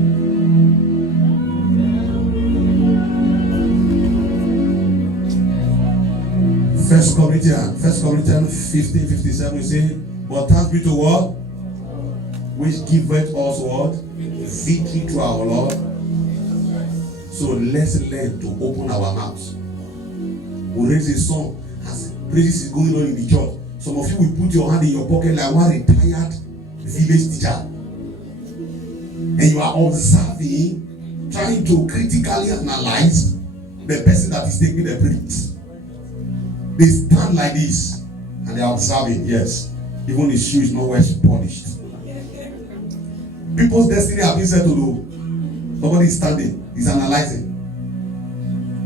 First Corinthians 15:57, we say, but thanks be to what? Which giveth us what? Victory to our Lord. So let's learn to open our mouths. We raise a song as praises is going on in the church. Some of you will put your hand in your pocket like one retired village teacher. And you are observing, trying to critically analyze the person that is taking the praise. They stand like this and they are observing, yes, even his shoe is not well polished. People's destiny have been settled. Somebody is standing, he's analyzing.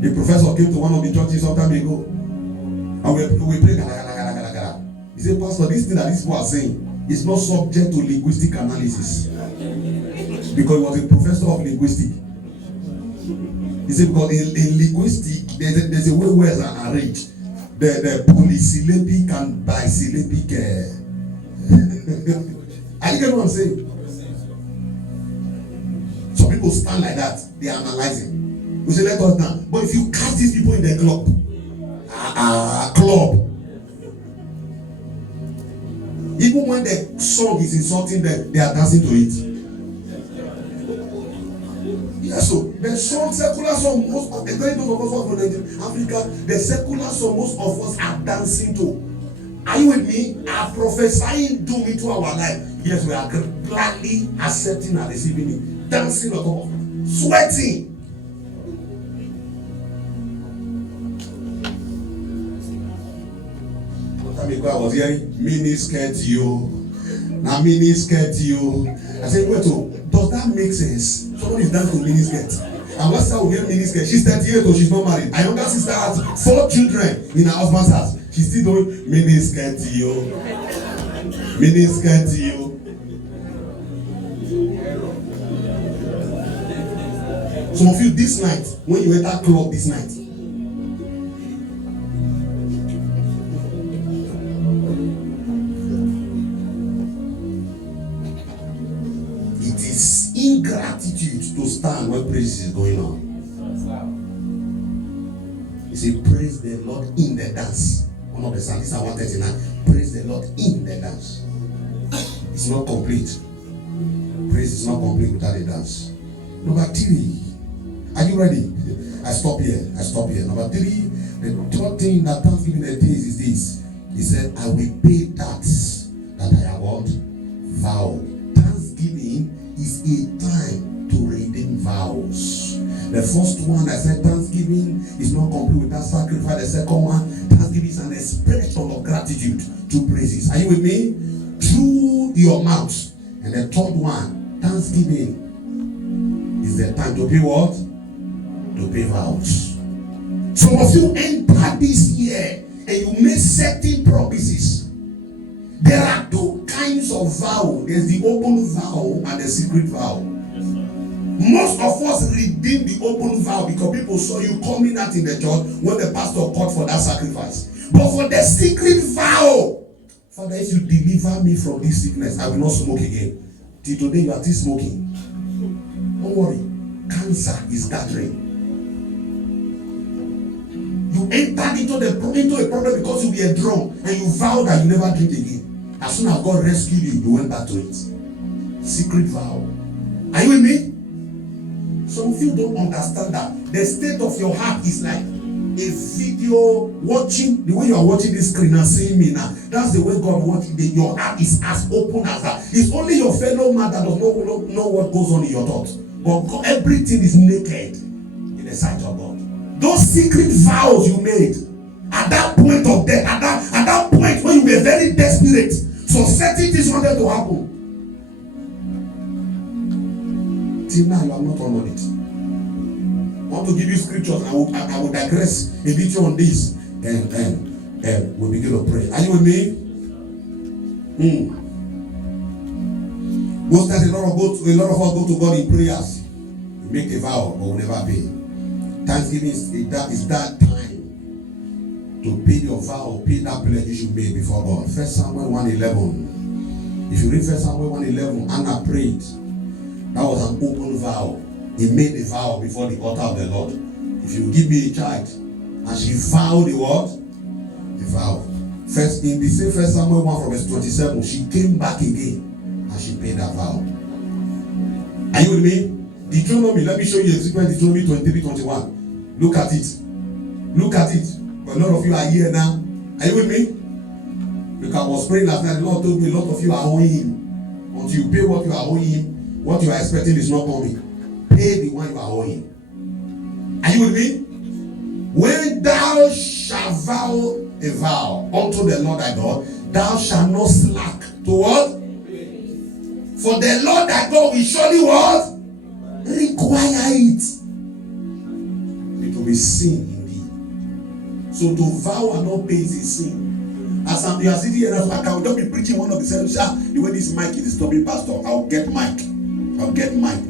A professor came to one of the churches some time ago and we pray. He said, Pastor, this thing that these people are saying is not subject to linguistic analysis. Because he was a professor of linguistics. He said, because in linguistics, there's a way words are arranged. The polysyllabic and bisyllabic. Are you getting what I'm saying? Some people stand like that, they are analyzing. We say, let us down. But if you catch these people in the club, club. Even when the song is insulting them, they are dancing to it. Yeah, so the song, secular song, most of those of us from Africa, the secular song most of us are dancing to. Are you with me? Are prophesying doom into our life. Yes, we are gladly accepting and receiving it. Dancing on top of it. Sweating. One time ago I was hearing mini skirt you. Now mini skirt you. I said, wait, does that make sense? Someone is dancing to mini skirt. And what's that we hear mini skirt? She's 38 or she's not married. My younger sister has 4 children in her husband's house. She's still doing mini skirt you. Mini skirt you. Some of you this night, when you enter club this night, it is ingratitude to stand when praise is going on. You say, praise the Lord in the dance. One of the Psalms, Psalm 139, praise the Lord in the dance. It's not complete. Praise is not complete without a dance. Number 3. Are you ready? I stop here. Number 3, the third thing that Thanksgiving entails is this. He said, I will pay tax that I have what? Vow. Thanksgiving is a time to redeem vows. The first one, I said, Thanksgiving is not complete without sacrifice. The second one, Thanksgiving is an expression of gratitude to praises. Are you with me? Through your mouth. And the third one, Thanksgiving is the time to pay what? To pay vows. Some of you enter this year and you make certain promises. There are 2 kinds of vow. There's the open vow and the secret vow. Most of us redeem the open vow because people saw you coming out in the church when the pastor called for that sacrifice. But for the secret vow, Father, if you deliver me from this sickness, I will not smoke again. Till today you are still smoking. Don't worry. Cancer is gathering. You entered into a problem because you were drunk and you vowed that you never drink again. As soon as God rescued you, you went back to it. Secret vow. Are you with me? Some of you don't understand that the state of your heart is like a video watching. The way you are watching this screen and seeing me now, that's the way God watching. Your heart is as open as that. It's only your fellow man that does not know what goes on in your thoughts. But God, everything is naked in the sight of God. Those secret vows you made at that point of death, at that point when you were very desperate, so certain things wanted to happen. Till now you have not honored it. I want to give you scriptures. I will digress a bit on this, and we'll begin to pray. Are you with me? Most times a lot of us go to God in prayers. We make a vow, but we never pay. Thanksgiving is that time to pay your vow, pay that pledge you made before God. 1 Samuel 1:11. If you read 1 Samuel 1:11, Anna prayed. That was an open vow. He made a vow before the altar of the Lord. If you give me a child, and she vowed the what? The vow. First, in the same 1 Samuel 1 from verse 27, she came back again and she paid that vow. Are you with me? Deuteronomy, let me show you Ezekiel Deuteronomy 23:21. Look at it. Look at it. But a lot of you are here now. Are you with me? Because I was praying last night, the Lord told me a lot of you are owing him. Until you pay what you are owing him, what you are expecting is not coming. Pay the one you are owing. Are you with me? When thou shalt vow a vow unto the Lord thy God, thou shalt not slack to what? For the Lord thy God will surely what? Require it. It will be sin indeed. So to vow and not pay is a sin. As you are sitting here, I can just be preaching one of the services. The way this mic is disturbing, Pastor, I'll get mic.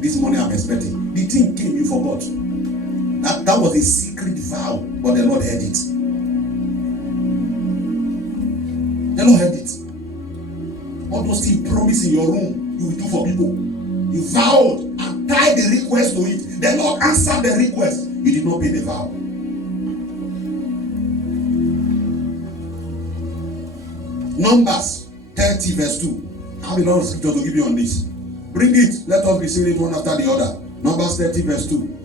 This morning I'm expecting. The thing came, you forgot. That was a secret vow, but the Lord heard it. The Lord heard it. All those things promised in your room, you will do for people. You vowed and tied the request to it. The Lord answered the request. You did not pay the vow. Numbers 30 verse 2. I have a lot of scripture to give you on this. Bring it. Let us be seeing it one after the other. Numbers 30 verse 2.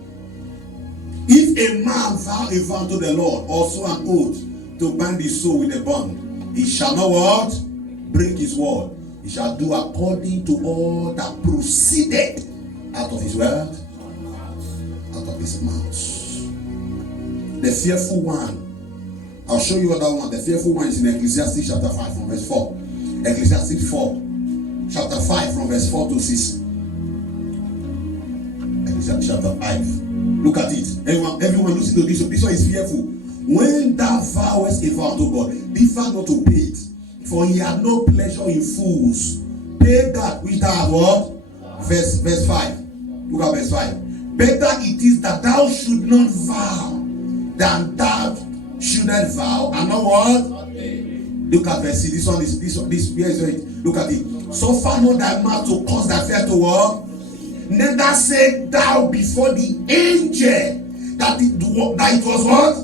If a man vow a vow to the Lord, also an oath to bind his soul with a bond, he shall not what? Break his word. He shall do according to all that proceeded out of his word, out of his mouth. The fearful one. I'll show you another one. The fearful one is in Ecclesiastes chapter 5 from verse 4. Ecclesiastes 4. Chapter 5 from verse 4 to 6. Ecclesiastes chapter 5. Look at it. Everyone listen to this. This one is fearful. When thou vowest a vow to God, differ not to pay it. For he had no pleasure in fools. Pay that which thou hast what? Verse 5. Look at verse 5. Better it is that thou should not vow than thou shouldn't vow. And not what? Look at verse 6. This where is it? Look at it. Suffer not thy mouth to cause thy fear to what? Neither say thou before the angel that it was what?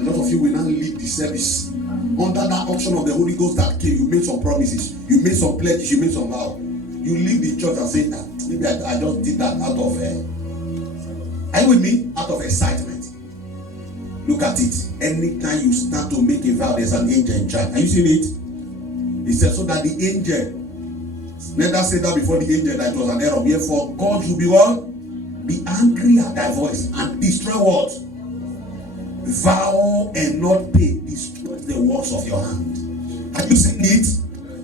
A lot of you will now leave the service under that unction of the Holy Ghost that came. You made some promises, you made some pledges, you made some vows. You leave the church and say, maybe I just did that out of are you with me? Out of excitement. Look at it. Anytime you start to make a vow, there's an angel in charge. Are you seeing it? He said, so that the angel neither say that before the angel that it was an error. Therefore, God will be what? Be angry at thy voice and destroy what? Vow and not pay. Destroy the works of your hand. Are you seeing it?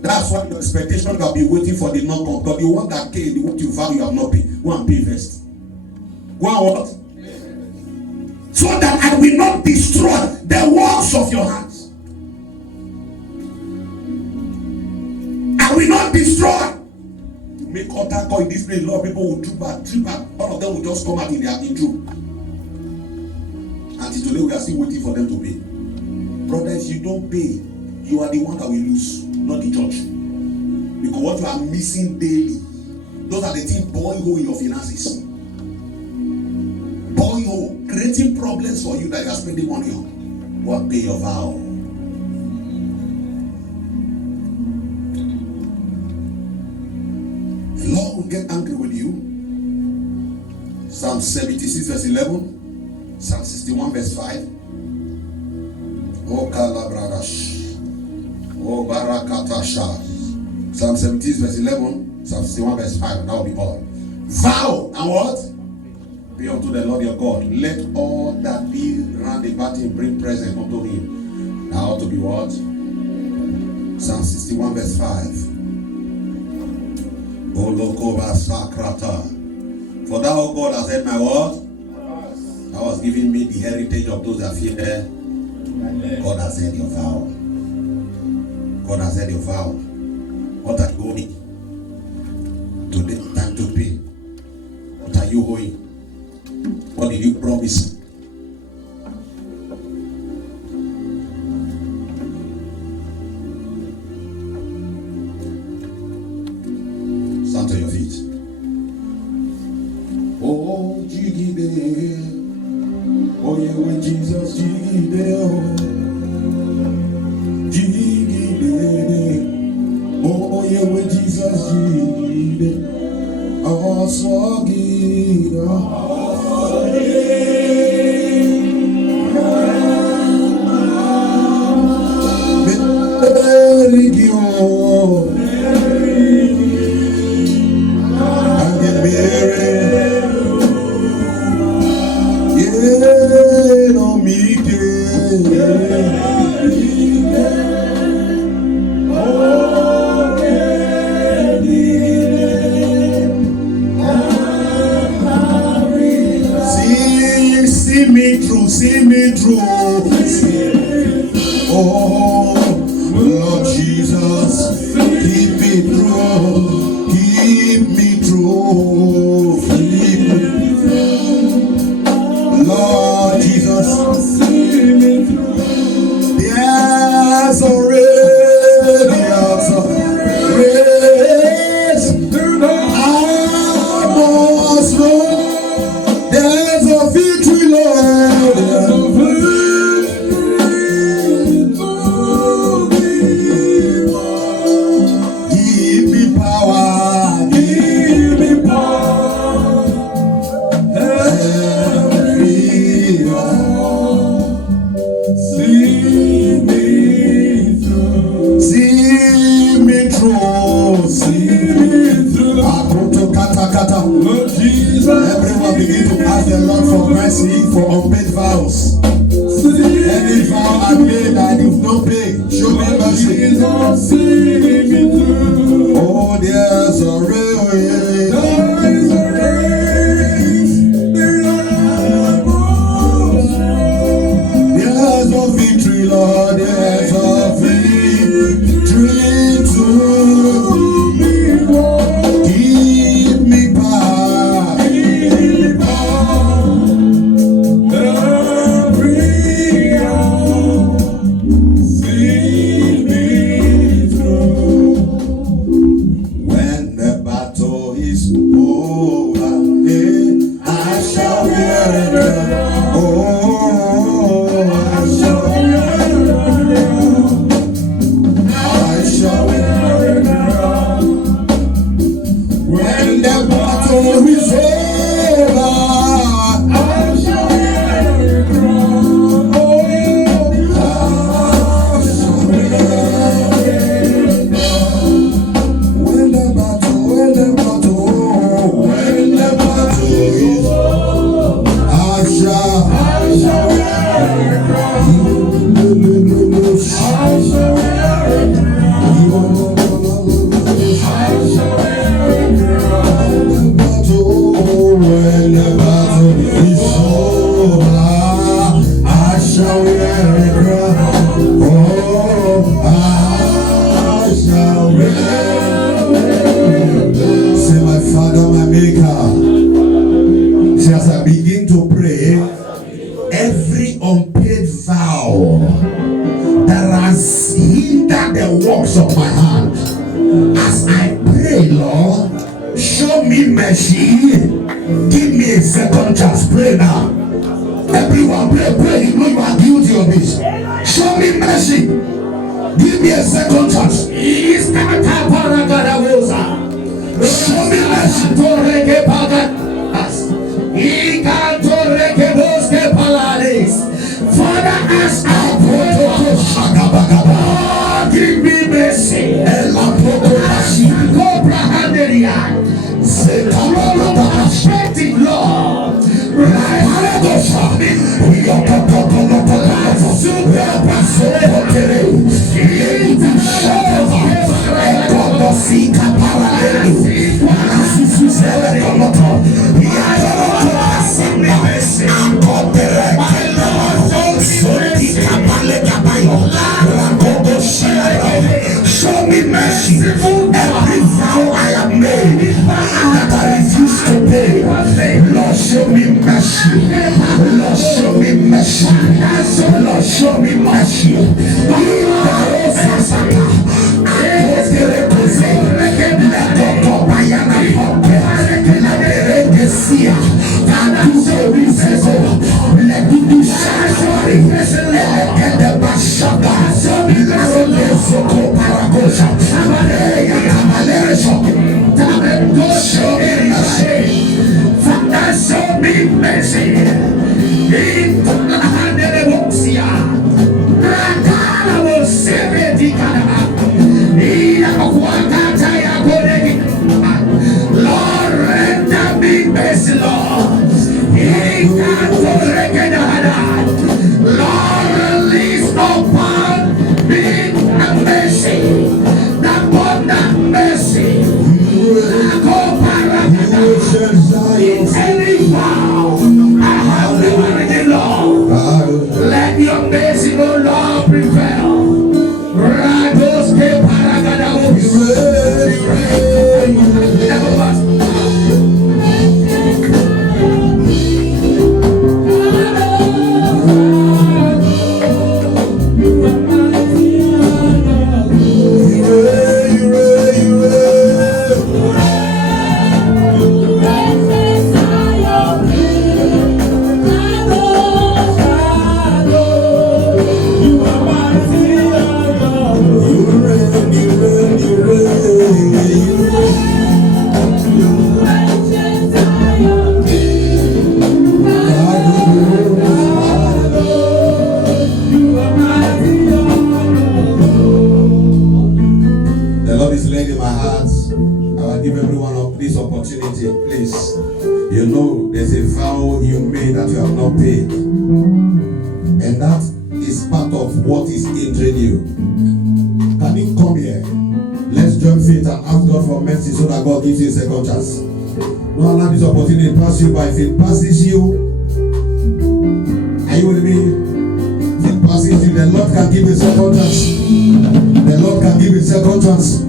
That's why your expectation can be waiting for the non-con. Because the one that came, the one you vow you have not paid. Go and pay first. Go and what? So that I will not destroy the works of your hands. I will not destroy. You make contact call in this place, a lot of people will troop back. All of them will just come out in their intro. Until today, we are still waiting for them to pay. Brother, if you don't pay, you are the one that will lose, not the church. Because what you are missing daily, those are the things boiling hole in your finances. Boiling hole, creating problems for you that you are spending money on. Go and pay your vow. The Lord will get angry with you. Psalm 76 verse 11. Psalm 61 verse 5. Oh Kalabradash. Oh Barakatasha. Psalm 76 verse 11. Psalm 61 verse 5. That will be all. Vow and what? Pay unto the Lord your God. Let all that be round about him bring present unto him. That ought to be what? Psalm 61 verse 5. O Lokova Sakrata. For thou, O God, hast heard my word. Thou hast given me the heritage of those that fear there. God has heard your vow. God has heard your vow. What are you owing? Today, time to pay. What are you owing? What did you promise? Stand to your feet. Oh, Jigide. Oh, yeah, when Jesus Jigide. Jigide. Oh, yeah, when Jesus Jigide. Oh, Swagida. Everyone begin to ask the Lord for mercy for unpaid vows. Any vow I made that if not paid, show me mercy. Oh, there's a railway. There's a victory, Lord. There's a victory to give me back. Every hour, see me through. When the battle is over, I shall wear it. Oh, I shall wear it. I shall wear it. When the battle is over, I shall wear it. Oh, I shall wear it. When the battle is over, I shall wear it. When the battle is over, I shall wear it. Oh, I shall wear it. Say, my Father, my Maker. Say, as I begin to pray, every unpaid vow that has hindered the works of my hand, as I pray, Lord, show me mercy. Give me a second chance. Pray now. Everyone pray, pray. You know you are guilty of this. Show me mercy. Give me a second chance. Show me mercy. Father, as I pray, give me mercy. Respected Lord, show me mercy. Every vow I have made that I refuse to pay, Lord, show me mercy. Lord, show me mercy. Lord, show me mercy. Show me mercy. Lord, render me mercy, Lord. Lord, release upon me the mercy, the abundant mercy. Any vow I have given, Lord, let your mercy, O Lord, prevail. Ragos ke paragadavos. I give everyone of this opportunity, please. You know, there's a vow you made that you have not paid. And that is part of what is hindering you. Can you come here? Let's join faith and ask God for mercy so that God gives you a second chance. Don't allow this opportunity to pass you by. If it passes you, are you with me? If it passes you, the Lord can give you a second chance. The Lord can give you a second chance.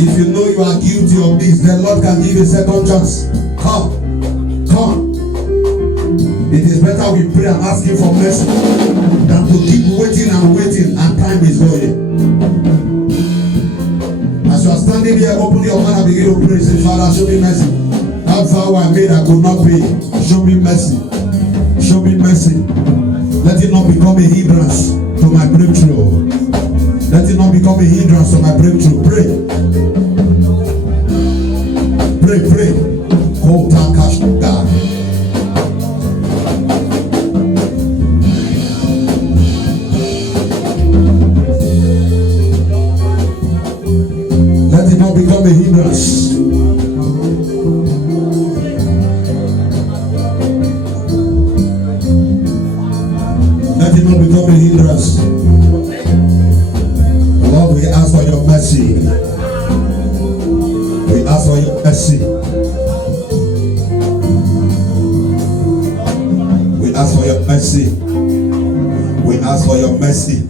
If you know you are guilty of this, the Lord can give you a second chance. Come. Come. It is better we pray and ask Him for mercy than to keep waiting and waiting and time is going. As you are standing here, open your hand and begin to pray. Say, Father, show me mercy. That vow I made I could not pay. Show me mercy. Show me mercy. Let it not become a hindrance to my breakthrough. Let it not become a hindrance to my breakthrough. Pray. Pray, pray. Kota Kashga. Let it not become a hindrance. Let it not become a hindrance. Lord, we ask for your mercy. We ask for your mercy. We ask for your mercy. We ask for your mercy.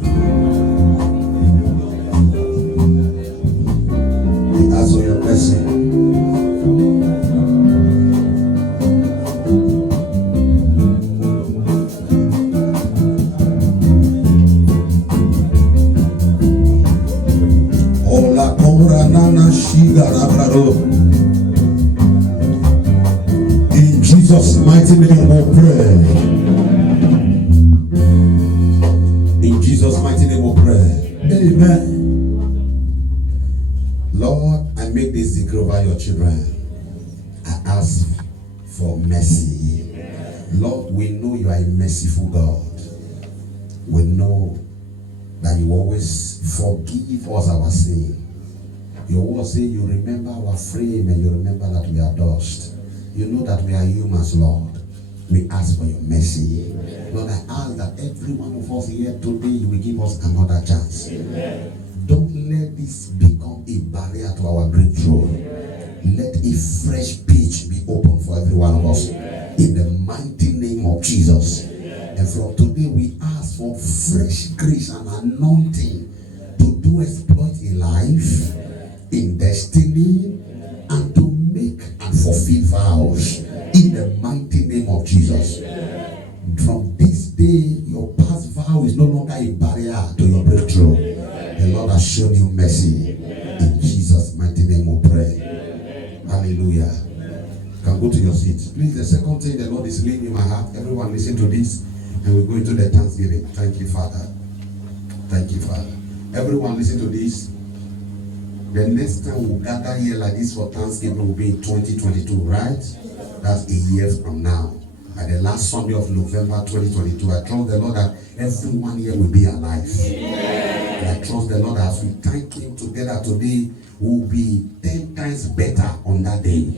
We ask for your mercy. In Jesus' mighty name we pray. In Jesus' mighty name we pray. Amen. Lord, I make this decree over your children. I ask for mercy. Lord, we know you are a merciful God. We know that you always forgive us our sin. Your word say you remember our frame and you remember that we are dust. You know that we are humans, Lord. We ask for your mercy. Lord, I ask that every one of us here today, you will give us another chance. Amen. Don't let this become a barrier to our breakthrough. Let a fresh page be open for every one of us. In the mighty name of Jesus. And from today, we ask for fresh grace and anointing to do exploit in life, in destiny, and to make and fulfill vows in the mighty name of Jesus. From this day, your past vow is no longer a barrier to your breakthrough. The Lord has shown you mercy. In Jesus' mighty name we pray. Hallelujah. You can go to your seat. Please, the second thing the Lord is laying in my heart, everyone listen to this, and we'll go into the Thanksgiving. Thank you, Father. Thank you, Father. Everyone listen to this. The next time we'll gather here like this for Thanksgiving will be in 2022, right? That's a year from now. At the last Sunday of November 2022, I trust the Lord that everyone here will be alive. And I trust the Lord as we thank Him together today, will be 10 times better on that day.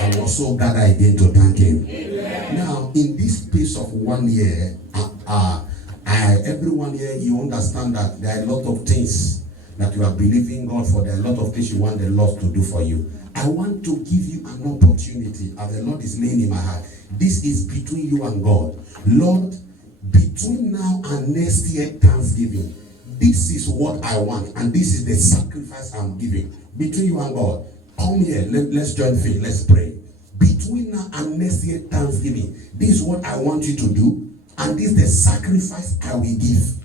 And also gather again to thank Him. Now, in this space of 1 year, everyone here, you understand that there are a lot of things that you are believing God for. There are a lot of things you want the Lord to do for you. I want to give you an opportunity as the Lord is laying in my heart. This is between you and God. Lord, between now and next year Thanksgiving, this is what I want, and this is the sacrifice I'm giving. Between you and God, come here, let's join faith, let's pray. Between now and next year Thanksgiving, this is what I want you to do, and this is the sacrifice I will give.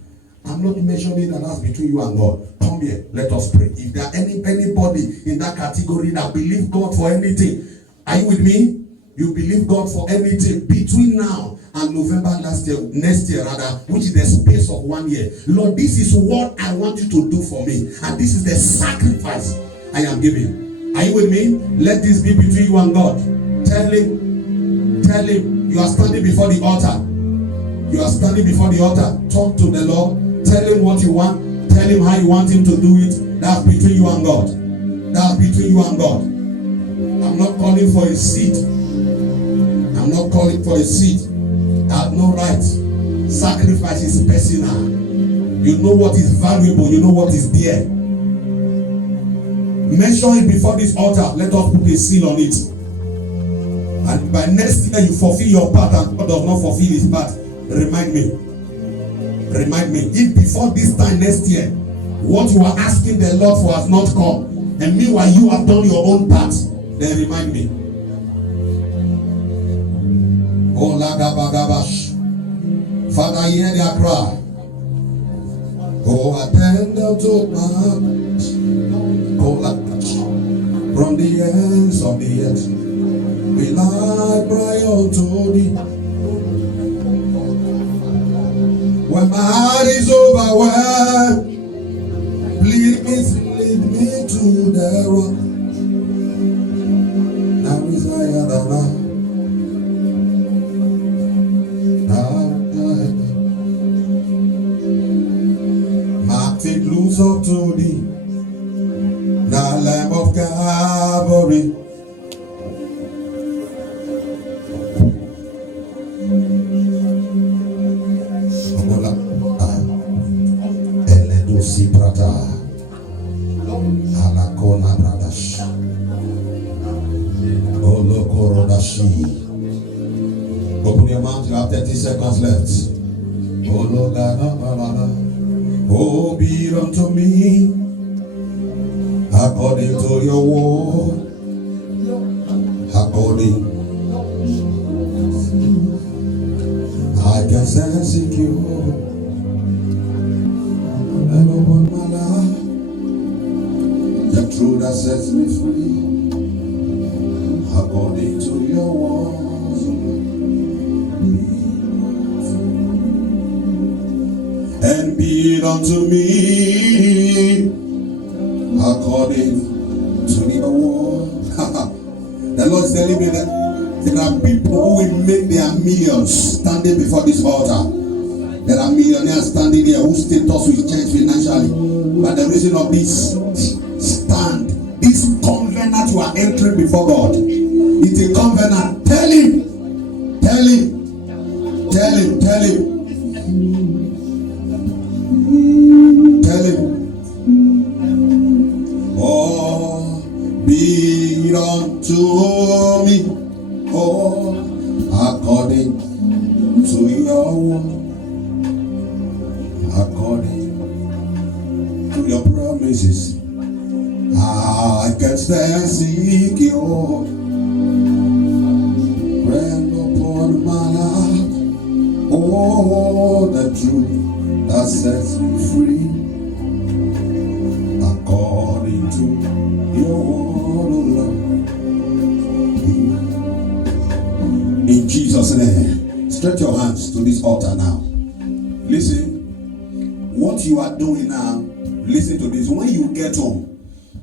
I'm not mentioning that that's between you and God. Come here, let us pray. If there are anybody in that category that believe God for anything, are you with me? You believe God for anything between now and November next year rather, which is the space of 1 year. Lord, this is what I want you to do for me, and this is the sacrifice I am giving. Are you with me? Let this be between you and God. Tell him you are standing before the altar. You are standing before the altar. Talk to the Lord. Tell him what you want. Tell him how you want him to do it. That's between you and God. That's matter between you and God. I'm not calling for a seat. I'm not calling for a seat. I have no right. Sacrifice is personal. You know what is valuable. You know what is dear. Mention it before this altar. Let us put a seal on it. And by next year you fulfill your part and God does not fulfill his part. Remind me. Remind me. If before this time next year, what you are asking the Lord for has not come, and meanwhile you have done your own part, then remind me. Oh Lagabagabash. Father, hear their cry. Oh, attend to my heart. From the ends of the earth will I cry unto thee. When my heart is overwhelmed, please lead me to the rock. Now is higher than my feet loose up to thee. The Lamb of Calvary. Eledusi Prata. Alakona Bradash. Olokorodashi. Open your mouth, you have 30 seconds left. Oh, be unto me according to your word, according I can stand secure and open my life. The truth that sets me free, according to your word. And be it unto me according to your word. The Lord is telling me that there are people who will make their millions standing before this altar. There are millionaires standing here whose status will change financially. But the reason of this stand, this covenant you are entering before God, it's a covenant. Tell him, tell him, tell him, tell him. Tell him, oh, be unto me, oh, according to your word, according to your promises, I can stand secure when upon my life, oh, the truth that sets me free, according to your word, oh Lord. In Jesus' name, stretch your hands to this altar now. Listen, what you are doing now, listen to this. When you get home,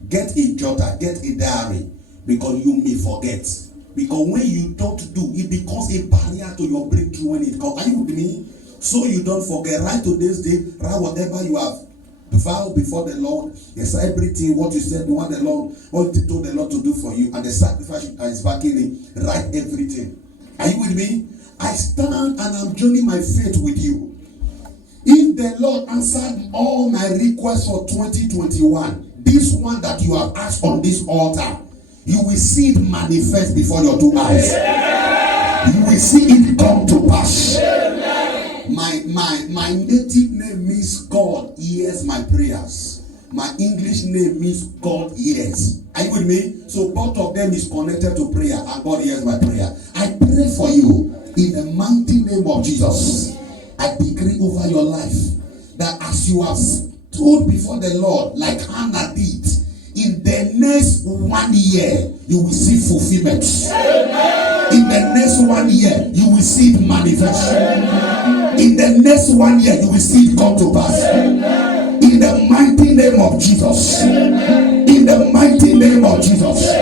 get a jotter, get a diary, because you may forget. Because when you don't do, it becomes a barrier to your breakthrough when it comes. Are you with me? So you don't forget. Write today's day. Write whatever you have vowed before the Lord. Yes, everything what you said, what the Lord, what you told the Lord to do for you, and the sacrifice is backing it. Write everything. Are you with me? I stand and I'm joining my faith with you. If the Lord answered all my requests for 2021, this one that you have asked on this altar, you will see it manifest before your two eyes. You will see it come to pass. My native name means God hears my prayers. My English name means God hears. Are you with me? So both of them is connected to prayer, and God hears my prayer. I pray for you in the mighty name of Jesus. I decree over your life that as you have stood before the Lord like Hannah did, in the next 1 year you will see fulfillment. In the next 1 year you will see it manifest. In the next 1 year you will see it come to pass. In the mighty name of Jesus. In the mighty name of Jesus.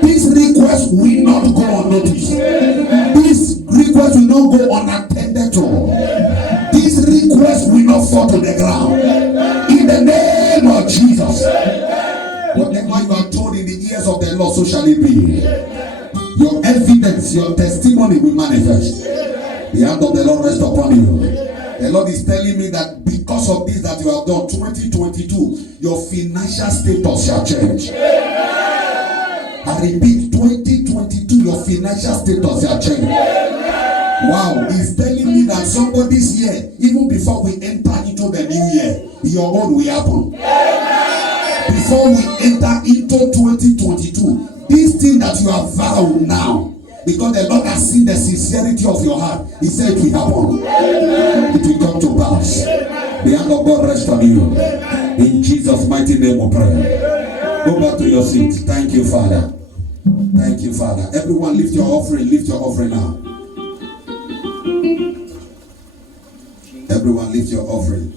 This request will not go unnoticed. This request will not go unattended to. This request will not fall to the ground. In the name of Jesus. Whatever you are told in Lord, so shall it be. Your evidence, your testimony will manifest. The hand of the Lord rest upon you. The Lord is telling me that because of this that you have done, 2022, your financial status shall change. I repeat, 2022, your financial status shall change. Wow, he's telling me that somebody's year, even before we enter into the new year, your own will happen. Before we enter into 2022, this thing that you have vowed now, because the Lord has seen the sincerity of your heart, he said it will happen. It will come to pass. The hand of God rest on you. In Jesus' mighty name we pray. Go back to your seat. Thank you, Father. Thank you, Father. Everyone lift your offering. Lift your offering now. Everyone lift your offering.